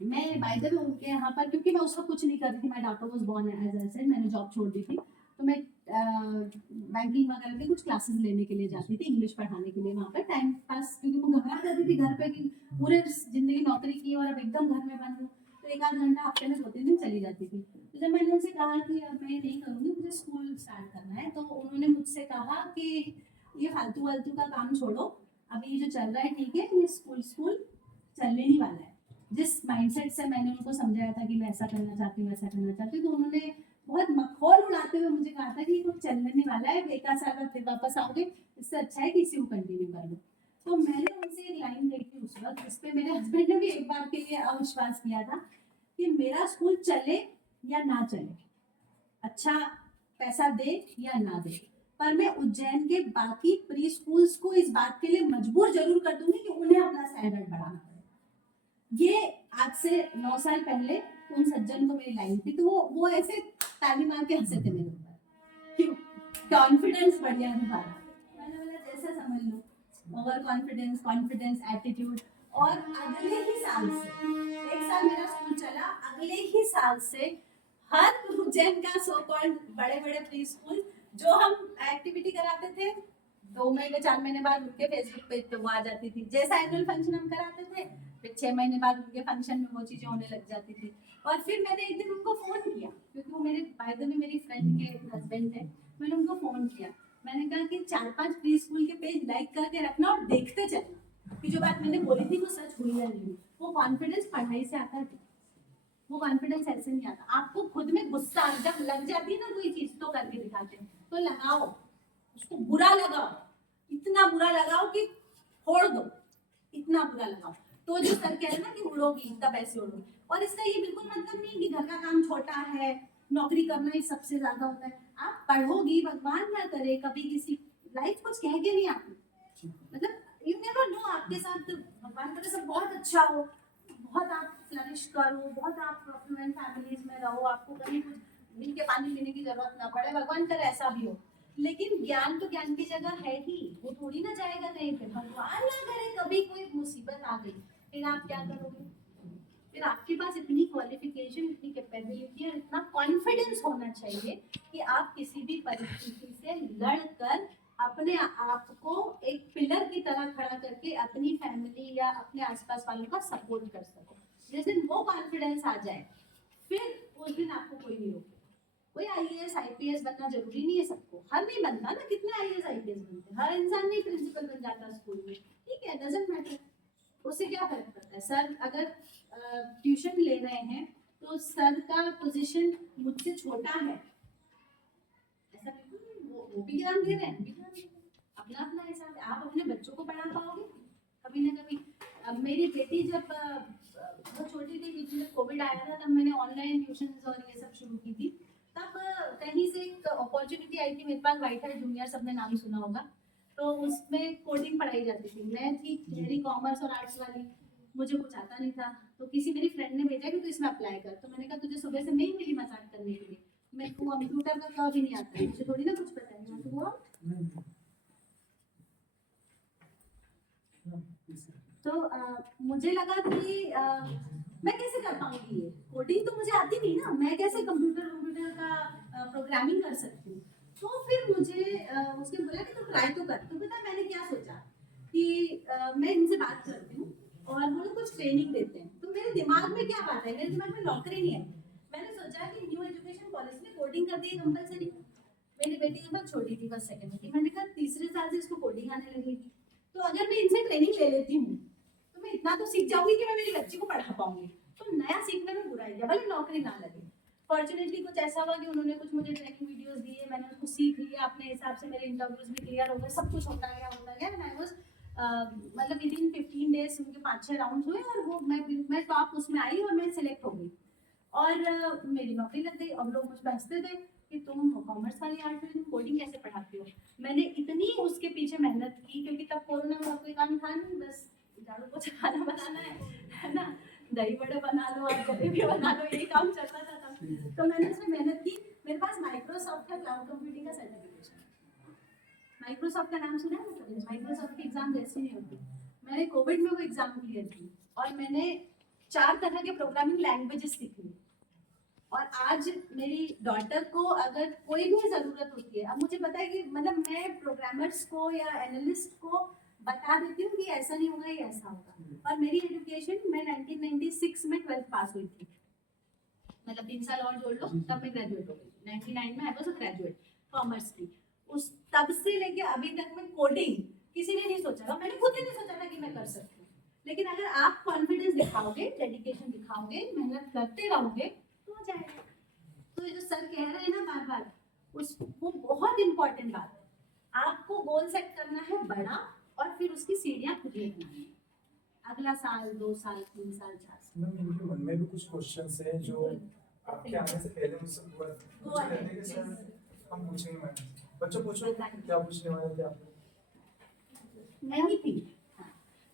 मैं बाय द वे उनके यहाँ पर, क्योंकि मैं उस वक्त कुछ नहीं कर रही थी, my daughter was born as I said, मैंने जॉब छोड़ दी थी, तो मैं बैंकिंग वगैरह के कुछ क्लासेस लेने के लिए जाती थी, इंग्लिश पढ़ाने के लिए वहाँ पर टाइम पास, क्योंकि मैं घबरा जाती थी घर पे कि पूरे जिंदगी नौकरी की और अब एकदम घर में बंद हूँ, तो 1-8 घंटा हफ्ते में 2-3 दिन चली जाती थी। तो जब मैंने उनसे कहा कि अब मैं नहीं करूँगी, मुझे स्कूल स्टार्ट करना है, तो उन्होंने मुझसे कहा कि ये फालतू वालतू का काम छोड़ो, अभी ये जो चल रहा है ठीक है, ये स्कूल चलने नहीं वाला है। जिस माइंडसेट से मैंने उनको समझाया था कि मैं ऐसा करना चाहती हूँ, वैसा करना चाहती हूँ, तो उन्होंने बहुत मखौल उड़ाते हुए मुझे कहा था कि ये कुछ चलने नहीं वाला है, 1 साल बाद फिर वापस आओगे, इससे अच्छा है कि इसी को कंटिन्यू कर लो। तो मैंने उनसे एक लाइन कही थी उस वक्त, जिस पे मेरे हस्बैंड ने भी एक बार के लिए अविश्वास किया था कि मेरा स्कूल चले या ना चले, अच्छा पैसा दे या ना दे, पर मैं उज्जैन के बाकी प्री स्कूल्स को इस बात के लिए मजबूर जरूर कर दूंगी कि उन्हें अपना स्टैंडर्ड बढ़ाना पड़े। ये आज से 9 साल पहले उन सज्जन को मेरी लाइन थी, तो वो ऐसे ताली मार के हंसे थे मेरे ऊपर, क्यों? कॉन्फिडेंस बढ़ गया तुम्हारा। मैंने बोला जैसा समझ लो, ओवर कॉन्फिडेंस एटीट्यूड। और अगले ही साल से, 1 साल मेरा स्कूल चला, अगले ही साल से हर उज्जैन का सो कॉल्ड बड़े बड़े प्री स्कूल जो हम एक्टिविटी कराते थे 2 महीने 4 महीने बाद उनके फेसबुक पेज पे वो आ जाती थी। जैसा एनुअल फंक्शन हम कराते थे फिर 6 महीने बाद उनके फंक्शन में वो चीजें होने लग जाती थी। और फिर मैंने एक दिन उनको फोन किया क्योंकि वो मेरे बाय द वे मेरी फ्रेंड के हस्बैंड थे। मैंने उनको फोन किया, मैंने कहा कि 4-5 प्री स्कूल के पेज लाइक करके रखना और देखते चलना कि जो बात मैंने बोली थी वो सच हुई या नहीं। वो कॉन्फिडेंस पढ़ाई से आता है, वो कॉन्फिडेंस ऐसे नहीं आता। आपको खुद में गुस्सा जब लग जाती है ना कोई चीज तो करके दिखाते हैं, तो लगाओ उसको, बुरा लगाओ, इतना बुरा लगाओ कि फोड़ दो, इतना बुरा लगाओ। तो जो सर कह रहे हैं ना कि उड़ोगी तब ऐसे उड़ोगी। और इसका ये बिल्कुल मतलब नहीं कि घर का काम छोटा है, नौकरी करना ही सबसे ज्यादा होता है। आप पढ़ोगी, भगवान ना करे कभी किसी लाइफ कुछ कह के नहीं आती, मतलब यू नेवर नो, आपके साथ भगवान करे सब बहुत अच्छा हो, बहुत आप फ्लरिश करो, बहुत आप अफ्लुएंट फैमिलीज में रहो, आपको कहीं कुछ मिल के पानी पीने की जरूरत ना पड़े, भगवान करे ऐसा भी हो। लेकिन ज्ञान तो ज्ञान की जगह है ही, वो थोड़ी ना जाएगा कहीं पे। भगवान ना करे कभी कोई मुसीबत आ गई, फिर आप क्या करोगे? फिर आपके पास इतनी क्वालिफिकेशन, इतनी कैपेबिलिटी और इतना कॉन्फिडेंस होना चाहिए कि आप किसी भी परिस्थिति से लड़कर अपने आप को एक पिलर की तरह खड़ा करके अपनी फैमिली या अपने आसपास वालों का सपोर्ट कर सको। जिस दिन वो कॉन्फिडेंस आ जाए फिर उस दिन आपको कोई नहीं रोके। कोई आईएएस आईपीएस बनना जरूरी नहीं है सबको, हर नहीं बनता ना, कितने आईएएस आईपीएस बनते हैं, हर इंसान नहीं प्रिंसिपल बन जाता स्कूल में, ठीक है, डजंट मैटर, उससे क्या फर्क पड़ता है। सर अगर ट्यूशन ले रहे हैं तो सर का पोजीशन मुझसे छोटा है ऐसा बिल्कुल नहीं, वो भी ज्ञान दे रहे हैं, भी ज्ञान दे रहे हैं, अपना अपना हिसाब है। आप अपने बच्चों को पढ़ा पाओगे कभी ना कभी। अब मेरी बेटी जब बहुत छोटी थी, बीच में कोविड आया था, तब मैंने ऑनलाइन ट्यूशन और ये सब शुरू की थी। तब कहीं से एक अपॉर्चुनिटी आई थी मेरे पास, व्हाइट हेड जूनियर, सबने नाम सुना होगा, तो उसमें कोडिंग पढ़ाई जाती थी। मैं थी मेरी कॉमर्स और आर्ट्स वाली, मुझे कुछ आता नहीं था, तो किसी मेरी फ्रेंड ने भेजा कि तू इसमें अप्लाई कर। तो मैंने कहा तुझे सुबह से मैं ही मिली मजाक करने के लिए, मेरे को कंप्यूटर का क्या भी नहीं आता है, मुझे थोड़ी ना कुछ पता है। तो हुआ तो मुझे लगा कि मैं कैसे कर पाऊंगी, ये कोडिंग तो मुझे आती नहीं ना, मैं कैसे कंप्यूटर का प्रोग्रामिंग कर सकती हूँ। तो फिर मुझे उसने बोला कि तू ट्राई तो कर। तो पता है मैंने क्या सोचा कि मैं इनसे बात करती हूँ और वो लोग कुछ ट्रेनिंग देते हैं। तो मेरे दिमाग में क्या बात है, मेरे दिमाग में नौकरी नहीं है। मैंने सोचा कि न्यू एजुकेशन पॉलिसी में कोडिंग कर दी कंपलसरी। मेरी बेटी बहुत छोटी थी, फर्स्ट सेकंड में थी, मैंने कहा तीसरे साल से इसको कोडिंग आने लगेगी, तो अगर मैं इनसे ट्रेनिंग ले लेती हूँ तो मैं इतना तो सीख जाऊंगी कि मैं मेरी बच्ची को पढ़ा पाऊंगी। तो नया सीखने में बुराई है, भले नौकरी ना लगे। फॉर्चुनेटली कुछ ऐसा हुआ कि उन्होंने कुछ मुझे ट्रेनिंग वीडियोस दिए, मैंने उसको सीख लिया अपने हिसाब से, मेरे इंटरव्यूज भी क्लियर हो गए, सब कुछ होता गया एंड आई वाज मतलब विद इन 15 डेज उनके 5-6 राउंड हुए और वो मैं टॉप उसमें आई और मैं सिलेक्ट हो गई और मेरी नौकरी लग गई। अब लोग मुझ पर हंसते थे कि तुम कॉमर्स वाली आर्ट में तुम कोडिंग कैसे पढ़ाती हो। मैंने इतनी उसके पीछे मेहनत की क्योंकि तब कोरोना में कोई काम था नहीं, बस झाड़ू पोछा खाना बनाना है ना, दही बड़े बना लो और जलेबी बना लो, यही काम चलता था तब। तो मैंने उसमें मेहनत की। मेरे पास माइक्रोसॉफ्ट का क्लाउड कंप्यूटिंग का सर्टिफिकेशन, माइक्रोसॉफ्ट का नाम सुना है ना, माइक्रोसॉफ्ट की एग्जाम जैसी नहीं होती। मैंने कोविड में वो एग्जाम क्लियर की और मैंने 4 तरह के प्रोग्रामिंग लैंग्वेजेस सीख ली। और आज मेरी डॉटर को अगर कोई भी जरूरत होती है, अब मुझे पता है कि मतलब मैं प्रोग्रामर्स को या एनालिस्ट को बता देती हूँ कि ऐसा नहीं होगा, ये ऐसा होगा। और मेरी एजुकेशन, मैं 1996 में 12th पास हुई थी, मतलब 3 साल और जोड़ लो तब मैं ग्रेजुएट हो गई। 99 में I was a graduate commerce की। उस तब से लेके अभी तक में कोडिंग किसी ने नहीं सोचा था, मैंने खुद ही नहीं सोचा था कि मैं कर सकती हूँ। लेकिन अगर आप कॉन्फिडेंस दिखाओगे, डेडिकेशन दिखाओगे, मेहनत करते रहोगे तो हो जाएगा। तो ये जो सर कह रहे हैं ना बार बार, उस वो बहुत इंपॉर्टेंट बात है। आपको गोल सेट करना है बड़ा और फिर उसकी सीढ़ियाँ खुद ही बनानी है। अगला साल, 2 साल, 3 साल, 4 साल। मैम इनके मन में भी कुछ क्वेश्चंस हैं जो आपके आने से पहले मुझसे पूछ रहे थे कि सर हम पूछेंगे मैम। बच्चों पूछो क्या पूछने वाले थे आप? नहीं थी।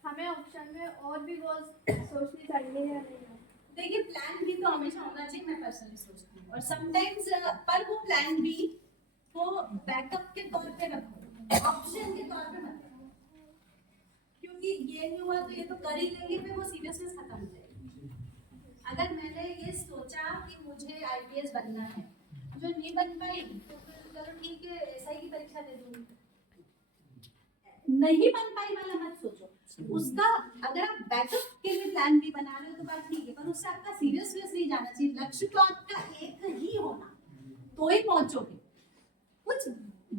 हमें ऑप्शन में और भी गोल्स सोचनी चाहिए या नहीं? देखिए प्लान बी तो हमेशा होना चाहिए, मैं पर्सनली सोचती हूँ। और समटाइम्स पर वो प्लान बी को बैकअप के तौर पे रखो, ऑप्शन के तौर पे मत रखो, क्योंकि ये नहीं हुआ तो ये तो कर ही लेंगे, फिर वो सीरियसनेस खत्म हो जाएगी। अगर मैंने ये सोचा कि मुझे आईपीएस बनना है जो नहीं बन पाई तो फिर चलो ठीक है एसआई की परीक्षा दे दूंगी। नहीं बन पाई वाला मत सोचो, उसका अगर आप बैकअप के लिए प्लान भी बना रहे हो तो बात ठीक है, पर उससे आपका सीरियसनेस नहीं जाना चाहिए। लक्ष्य तो आपका एक ही होना, तो ही पहुंचोगे। कुछ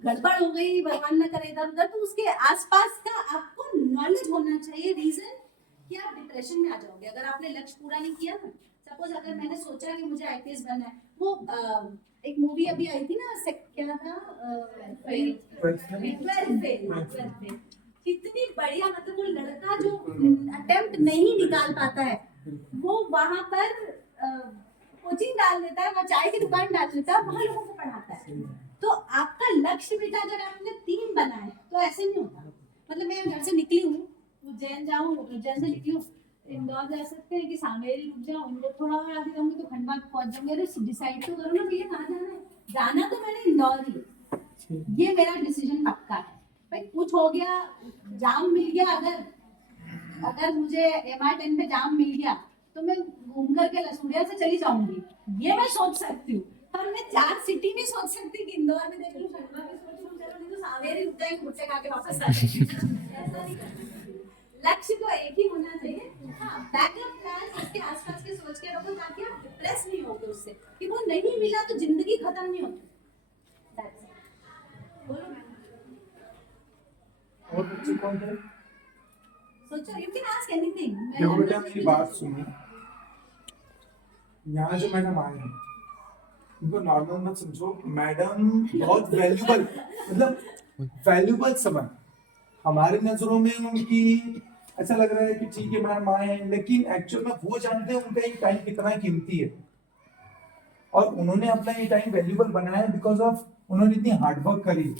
गड़बड़ हो गई भगवान न करे इधर उधर, तो उसके आसपास का आपको नॉलेज होना चाहिए रीजन कि आप डिप्रेशन में आ जाओगे अगर आपने लक्ष्य पूरा नहीं किया ना। सपोज अगर मैंने सोचा कि मुझे आईपीएस बनना है, वो एक मूवी अभी आई थी ना, क्या था, कितनी बढ़िया, मतलब वो लड़का जो अटेम्प्ट नहीं निकाल पाता है वो वहां पर कोचिंग डाल देता है, वहाँ चाय की दुकान डाल देता है, वहां लोगों को पढ़ाता है। तो आपका लक्ष्य बेटा अगर आपने 3 बनाए तो ऐसे नहीं होता। मतलब मैं घर से निकली हूँ, उज्जैन जाऊँ, उज्जैन से निकली हूँ, इंदौर जा सकते हैं कि सांवेरी रुक जाऊँ, इंदौर थोड़ा और आगे जाऊंगी तो खंडवा पहुंच जाऊंगी। अरे डिसाइड तो करो ना भैया कहाँ जाना है। जाना तो मैंने इंदौर ही, ये मेरा डिसीजन पक्का है। भाई कुछ हो गया, जाम मिल गया, अगर मुझे MR10 पे जाम मिल गया तो मैं घूम करके लसूड़िया से चली जाऊंगी, ये मैं सोच सकती हूँ। पर मैं 4 सिटी नहीं सोच सकती कि इंदौर में देख लूँ, खंडवा में सोच लूँ, चलो नहीं तो सांवेरी रुक जाएंगे, भुट्टे खा के वापस आ जाएंगे। ऐसा नहीं कर सकती। लक्ष्य तो एक ही होना चाहिए। हाँ, बैकअप प्लान उसके आसपास के सोच के रखो ताकि आप डिप्रेस नहीं होगे उससे कि वो नहीं मिला तो जिंदगी खत्म नहीं होती। बोलो और बच्चे कौन थे? सोचो, यू कैन आस्क एनीथिंग। देखो बेटा मेरी बात सुनिए, यहाँ जो मैडम आए हैं उनको नॉर्मल मत समझो। मैडम बहुत वैल्यूबल, मतलब वैल्यूबल समय हमारी नजरों में उनकी ऐसा लग रहा है कि ठीक है मैडम आए हैं, लेकिन एक्चुअल में वो जानते हैं उनका ये टाइम कितना कीमती है और उन्होंने अपना ये टाइम वैल्यूबल बनाया बिकॉज ऑफ उन्होंने इतनी हार्डवर्क करी।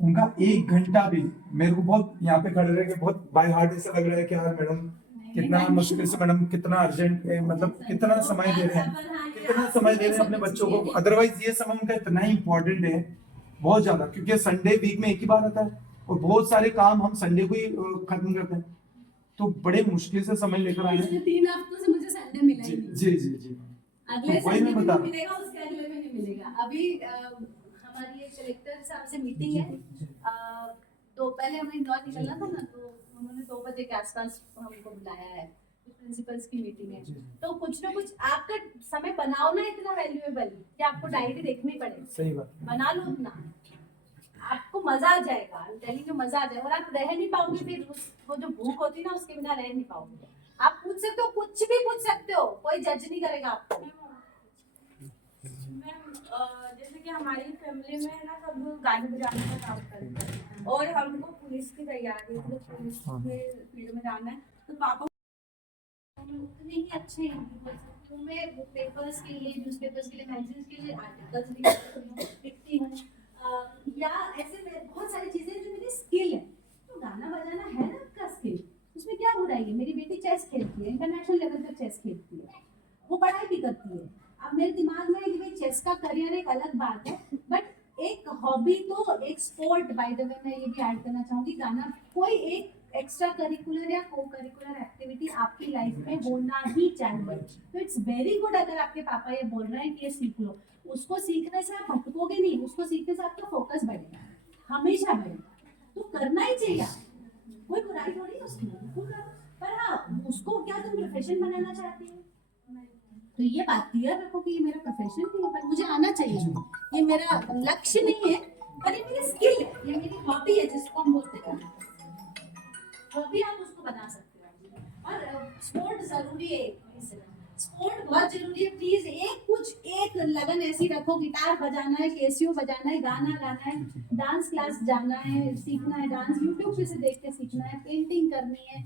उनका 1 घंटा भी मेरे को बहुत यहाँ पे खड़े रह के बहुत बाय हार्ट ऐसा लग रहा है कि यार मैडम कितना मुश्किल से, मैडम कितना अर्जेंट है, मतलब कितना समय दे रहे हैं, कितना समय दे रहे हैं अपने बच्चों को। अदरवाइज ये समय उनका इतना ही इम्पोर्टेंट है, बहुत ज्यादा, क्योंकि संडे वीक में एक ही बार आता है और बहुत सारे काम हम संडे को ही खत्म करते हैं, तो बड़े मुश्किल से समय लेकर आए हैं। 3 हफ्तों से मुझे संडे मिला ही नहीं। जी जी जी, अगले तो वही मैं संडे बता में मिलेगा, उसके अगले में नहीं मिलेगा। अभी हमारी एक कलेक्टर साहब से मीटिंग है, तो पहले हमें इंदौर निकलना था ना, तो उन्होंने 2 बजे के आसपास हमको बुलाया है, प्रिंसिपल्स की मीटिंग है। तो कुछ ना कुछ आपका समय बनाओ ना इतना वैल्यूएबल कि आपको डायरी देखनी पड़े। सही बात, बना लो अपना, आपको मजा आ जाएगा, टेलिंग में मजा आ जाएगा और आप रह नहीं पाओगे फिर वो जो भूख होती है ना उसके बिना रह नहीं पाओगे। आप पूछ सकते हो, कुछ भी पूछ सकते हो, कोई जज नहीं करेगा आपको। जैसे कि हमारी फैमिली में है ना, सब गाने बजाने का काम करते हैं और हमको पुलिस की तैयारी, मतलब पुलिस के फील्ड में जाना है, तो पापा उतने ही अच्छे हैं, तो मैं पेपर्स के लिए, न्यूज़पेपर्स के लिए, मैगजीन्स के लिए आर्टिकल्स लिखती हूँ, या ऐसे बहुत सारी चीजें जो मेरी स्किल है। तो गाना बजाना है ना आपका स्किल, उसमें क्या हो रहा है। मेरी बेटी चेस खेलती है, इंटरनेशनल लेवल तक चेस खेलती है, वो पढ़ाई भी करती है। अब मेरे दिमाग में है कि भाई चेस का करियर एक अलग बात है, बट एक हॉबी तो एक स्पोर्ट, बाय द वे मैं ये भी ऐड करना चाहूंगी, गाना कोई एक एक्स्ट्रा करिकुलर या को करिकुलर एक्टिविटी आपकी लाइफ में होना ही चाहिए। तो इट्स वेरी गुड अगर आपके पापा ये बोल रहे हैं कि ये सीख लो, उसको सीखने से आप भटकोगे नहीं, उसको सीखने से आपका फोकस बढ़ेगा, हमेशा बढ़ेगा, तो करना ही चाहिए। कोई बुराई थोड़ी है उसमें, पर हाँ उसको क्या तुम प्रोफेशन बनाना चाहती हो, तो ये बात क्लियर रखो कि ये मेरा प्रोफेशन नहीं है, पर मुझे आना चाहिए, ये मेरा लक्ष्य नहीं है, पर ये मेरी स्किल है, ये मेरी हॉबी है, जिसको हम बोलते हैं हॉबी, आप उसको बना सकते हो। और स्पोर्ट जरूरी है, स्पोर्ट बहुत जरूरी है। प्लीज एक लगन ऐसी रखो, गिटार बजाना है, कैसियो बजाना है, गाना गाना है, डांस क्लास जाना है, सीखना है डांस, यूट्यूब पे से देख के सीखना है, पेंटिंग करनी है,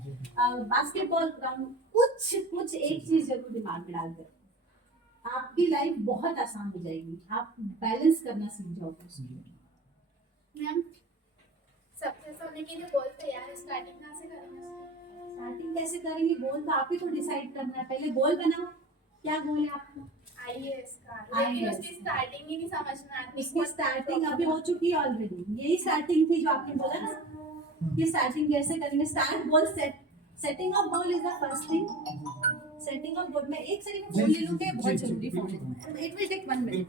बास्केटबॉल ग्राउंड, कुछ एक चीज जरूर दिमाग में डाल दो, आपकी लाइफ बहुत आसान हो जाएगी, आप बैलेंस करना सीख जाओगे। मैम सक्सेस होने के लिए गोल तैयार है, स्टार्टिंग कहाँ से करेंगे? स्टार्टिंग कैसे करेंगे, गोल तो आप ही को डिसाइड करना है। पहले गोल बनाओ, क्या गोल है आपका? आईएएस का, लेकिन IAS। उसकी स्टार्टिंग ही नहीं समझ में आती। इसकी स्टार्टिंग अभी हो चुकी है ऑलरेडी, यही स्टार्टिंग थी जो आपने बोला ना कि स्टार्टिंग कैसे करेंगे। Start goal setting of goal is the first thing. Setting of goal, मैं एक सेकंड बोल ले लूंगी, बहुत जरूरी, इट विल टेक 1 मिनट।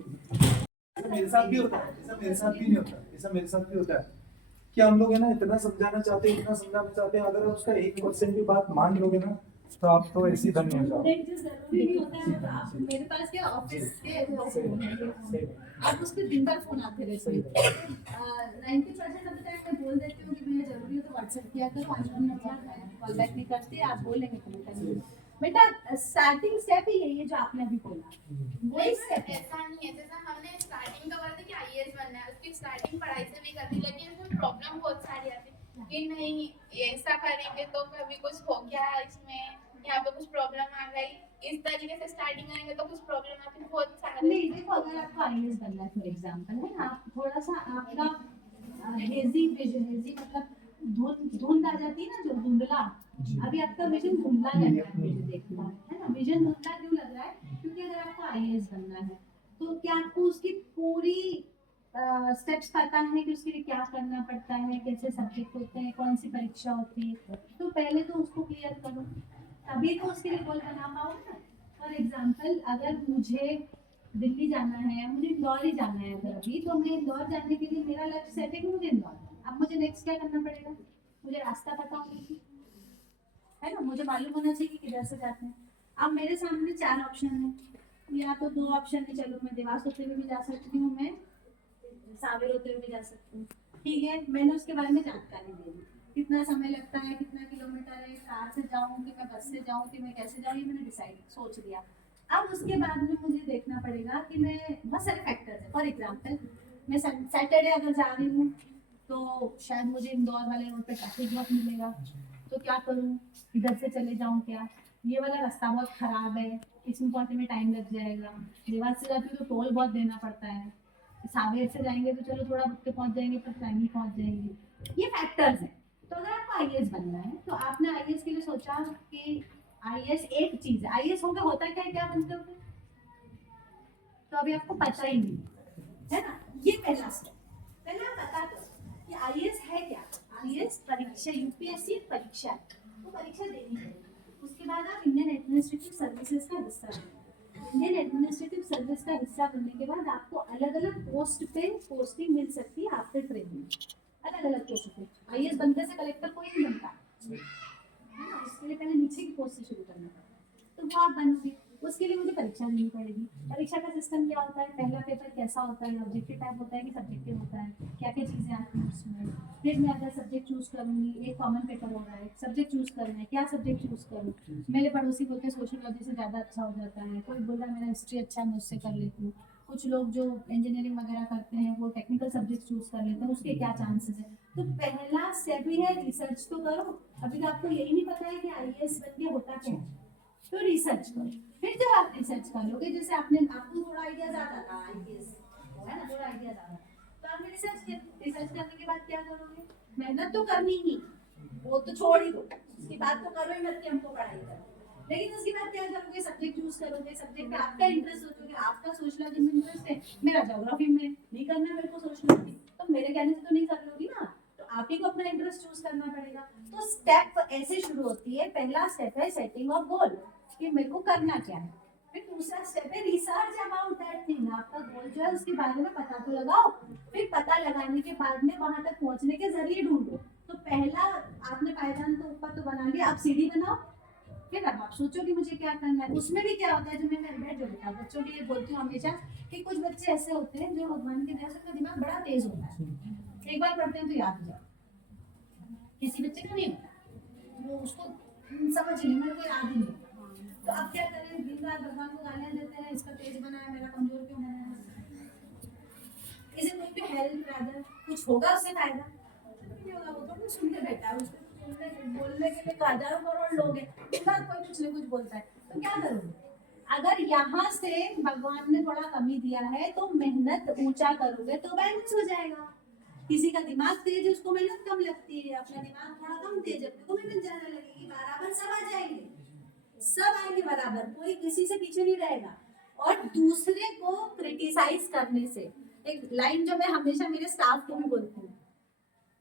ऐसा मेरे साथ भी होता है, ऐसा मेरे साथ भी नहीं होता, ऐसा मेरे साथ भी होता है कि हम लोग है ना इतना समझाना चाहते हैं, इतना समझाना चाहते हैं, अगर आप उसका 1% भी बात मान लोगे ना तो आप तो ऐसी धन्य हो जाओगे। एक जो जरूरी नहीं होता है वो आप मेरे पास क्या ऑफिस के आप उस पर दिन भर फोन आते रहते हैं। 90% ऑफ द टाइम मैं बोल देती हूँ कि भैया जरूरी हो तो व्हाट्सएप किया करो, आज मैं कॉल बैक नहीं करती, आप बोल लेंगे तो मैं बेटा स्टार्टिंग स्टेप ही यही है जो आपने अभी बोला, वही स्टेप है। ऐसा नहीं है, जैसा हमने स्टार्टिंग का बोला था कि आईएएस बनना है, उसकी स्टार्टिंग पढ़ाई से भी करनी, लेकिन उसमें प्रॉब्लम बहुत सारी आती है कि नहीं ऐसा करेंगे तो कभी कुछ हो गया इसमें, यहाँ पे कुछ प्रॉब्लम आ गई, इस तरीके से स्टार्टिंग करेंगे तो कुछ प्रॉब्लम आती है, बहुत सारे। नहीं देखो, अगर आपको आईएएस बनना है फॉर एग्जांपल है, आप थोड़ा सा आपका हेजी विजन, हेजी मतलब धुंध आ जाती है ना, जो धुंधला, अभी आपका विजन धुंधला लग रहा है मुझे देखना है ना, विजन धुंधला क्यों लग रहा है, क्योंकि अगर आपको आईएएस बनना है तो क्या आपको उसकी पूरी स्टेप्स पता है कि उसके लिए क्या करना पड़ता है, कैसे सब्जेक्ट होते हैं, कौन सी परीक्षा होती है, तो पहले तो उसको क्लियर करो, तभी तो उसके लिए गोल बना पाओगे ना। फॉर एग्जाम्पल अगर मुझे दिल्ली जाना है या मुझे इंदौर ही जाना है अगर अभी, तो मैं इंदौर जाने के लिए मेरा लक्ष्य सेट है कि मुझे इंदौर जाना। अब मुझे नेक्स्ट क्या करना पड़ेगा, मुझे रास्ता पता होना चाहिए, है ना, मुझे मालूम होना चाहिए कि किधर से जाते हैं। अब मेरे सामने 4 ऑप्शन है, या तो 2 ऑप्शन है, चलो मैं देवास होते हुए भी जा सकती हूँ, मैं सावेर होते हुए भी जा सकती हूँ, ठीक है, मैंने उसके बारे में जानकारी दे दी, कितना समय लगता है, कितना किलोमीटर है, कार से जाऊँ कि मैं बस से जाऊँ कि मैं कैसे जाऊँ, ये मैंने डिसाइड सोच लिया। अब उसके बाद में मुझे देखना पड़ेगा कि मैं, बहुत सारे फैक्टर्स है, फॉर एग्जाम्पल मैं सैटरडे अगर जा रही हूँ तो शायद मुझे इंदौर वाले रोड पे ट्रैफिक बहुत मिलेगा, तो क्या करूँ, इधर से चले जाऊँ क्या, ये वाला रास्ता बहुत खराब है, इसमें पहुँचने में टाइम लग जाएगा, देवास से जाती हूँ तो टोल बहुत देना पड़ता है, सावेर से जाएंगे तो चलो थोड़ा रुक के पहुँच जाएंगे पर टाइम पहुँच जाएंगे, ये फैक्टर्स हैं। तो अगर आपको आईएएस बनना है तो आपने आईएएस के लिए सोचा कि आईएएस एक चीज है, आईएएस होगा होता क्या है, क्या बनते हो, तो अभी आपको पता ही नहीं है ना, ये पहला स्टेप, पहले आप बता दो कि आईएएस है क्या। आईएएस परीक्षा, यूपीएससी परीक्षा है, तो परीक्षा देनी पड़ेगी, उसके बाद आप इंडियन एडमिनिस्ट्रेटिव सर्विसेज का हिस्सा बनो, इंडियन एडमिनिस्ट्रेटिव सर्विस का हिस्सा बनने के बाद आपको अलग अलग पोस्ट पे पोस्टिंग मिल सकती है आफ्टर ट्रेनिंग, अलग अलग पोस्ट पे। आईएएस बनते से कलेक्टर कोई नहीं बनता है ना, उसके लिए पहले नीचे की पोस्ट से शुरू करना पड़ता है, तो वो आप बनोगे, उसके लिए मुझे परीक्षा देनी पड़ेगी। परीक्षा का सिस्टम क्या होता है, पहला पेपर कैसा होता है, ऑब्जेक्टिव टाइप होता है कि सब्जेक्टिव होता है, क्या क्या चीज़ें आती हैं उसमें, फिर मैं अगर सब्जेक्ट चूज करूँगी, एक कॉमन पेपर हो रहा है, सब्जेक्ट चूज करना है, क्या सब्जेक्ट चूज करूँ, मेरे पड़ोसी बोलते हैं सोशियोलॉजी से ज़्यादा अच्छा हो जाता है, कोई बोल रहा है मेरा हिस्ट्री अच्छा है मैं उससे कर लेती हूँ, कुछ लोग जो इंजीनियरिंग वगैरह करते हैं वो टेक्निकल सब्जेक्ट चूज कर लेते हैं, उसके क्या चांसेस है। तो पहला स्टेप ही है रिसर्च तो करो, अभी तो आपको यही नहीं पता है कि आईएएस बन के होता क्या है, तो रिसर्च करो, फिर जब आप रिसर्च कर लोगे, जैसे आपको थोड़ा आइडिया ज्यादा था आईएएस है ना, थोड़ा आइडिया ज्यादा, तो आपने रिसर्च किया, रिसर्च करने के बाद क्या करोगे, मेहनत तो करनी ही, वो तो छोड़ ही दो, उसके बाद तो करो ही मत कि हमको पढ़ाई करो, लेकिन उसके बाद क्या करोगे, सब्जेक्ट चूज करोगे, सब्जेक्ट में आपका इंटरेस्ट सोचोगे, आपका सोशलॉजी में इंटरेस्ट है, मेरा ज्योग्राफी में नहीं करना है मेरे को सोशलॉजी, तो मेरे कहने से तो नहीं कर लोगी ना, तो आप ही को अपना इंटरेस्ट चूज करना पड़ेगा। तो स्टेप ऐसे शुरू होती है, पहला स्टेप है सेटिंग ऑफ गोल कि मेरे को करना क्या है, फिर दूसरा स्टेप है रिसर्च अबाउट दैट थिंग, आपका गोल जो है उसके बारे में पता तो लगाओ, फिर पता लगाने के बाद में वहां तक पहुंचने के जरिए ढूंढो। तो पहला आपने पायदान तो ऊपर तो बना लिया, आप सीढ़ी बनाओ, फिर अब आप सोचो कि मुझे क्या करना है। उसमें भी क्या होता है, जो मैं बैठ जो बेटा बच्चों के लिए बोलती हूँ हमेशा कि कुछ बच्चे ऐसे होते हैं जो भगवान की दया से उनका दिमाग बड़ा तेज होता है, एक बार पढ़ते हैं तो याद हो जाता, किसी बच्चे का नहीं होता, वो उसको समझ नहीं, मेरे को याद ही नहीं, तो अब क्या करें, दिन रात भगवान को गालियां देते हैं, इसका तेज बना है, मेरा कमजोर क्यों बना है, इसे कोई भी हेल्प रादर कुछ होगा उससे फायदा नहीं होगा, वो तो सुन के बैठा है, उसको बोलने के लिए तो हजारों करोड़ लोग हैं, दिन रात कोई कुछ ना कुछ बोलता है, तो क्या करोगे। अगर यहाँ से भगवान ने थोड़ा कमी दिया है तो मेहनत ऊंचा करोगे तो बैलेंस हो जाएगा। किसी का दिमाग तेज है उसको मेहनत कम लगती है, अपना दिमाग थोड़ा कम तेज है उसको मेहनत ज्यादा लगेगी, बराबर सब आ जाएंगे, सब आएंगे बराबर, कोई किसी से पीछे नहीं रहेगा। और दूसरे को क्रिटिसाइज करने से, एक लाइन जो मैं हमेशा मेरे स्टाफ को भी बोलती हूँ,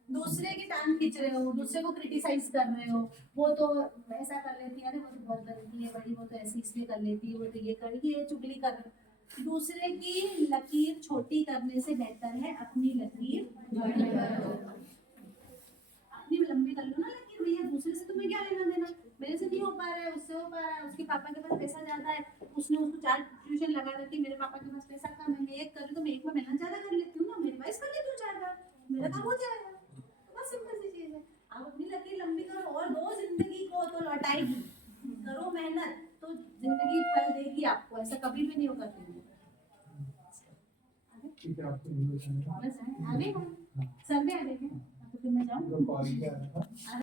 दूसरे की टांग खींच रहे हो, दूसरे को क्रिटिसाइज कर रहे हो, वो तो ऐसा कर लेती है, अरे वो तो बहुत गंदी है बड़ी, वो तो ऐसे इसलिए कर लेती है, वो तो ये कर, ये चुगली कर रहे हो, दूसरे की लकीर छोटी करने से बेहतर है अपनी लकीर बड़ी करो। अपनी लंबी कर लो ना लकीर, भैया दूसरे से तुम्हें क्या लेना देना। मेरे से नहीं हो पा रहा है, उससे हो पा रहा है, उसके पापा के पास पैसा ज्यादा है, उसने उसको 4 ट्यूशन लगा रखी, मेरे पापा के पास पैसा कम है, मैं एक कर रही हूँ तो मैं एक में मेहनत ज्यादा कर लेती हूँ ना, मैं रिवाइज कर लेती हूँ 4 बार, मेरा काम हो जाएगा। तो बस सिंपल सी चीज है, आप अपनी लकीर लंबी करो और दो जिंदगी को तो लौटाएगी। करो मेहनत तो जिंदगी फल देगी आपको, ऐसा कभी भी नहीं होगा। ठीक है, आपको इंग्लिश में बस आगे सर में आ गए हैं तो फिर मैं जाऊँ। कॉल किया था।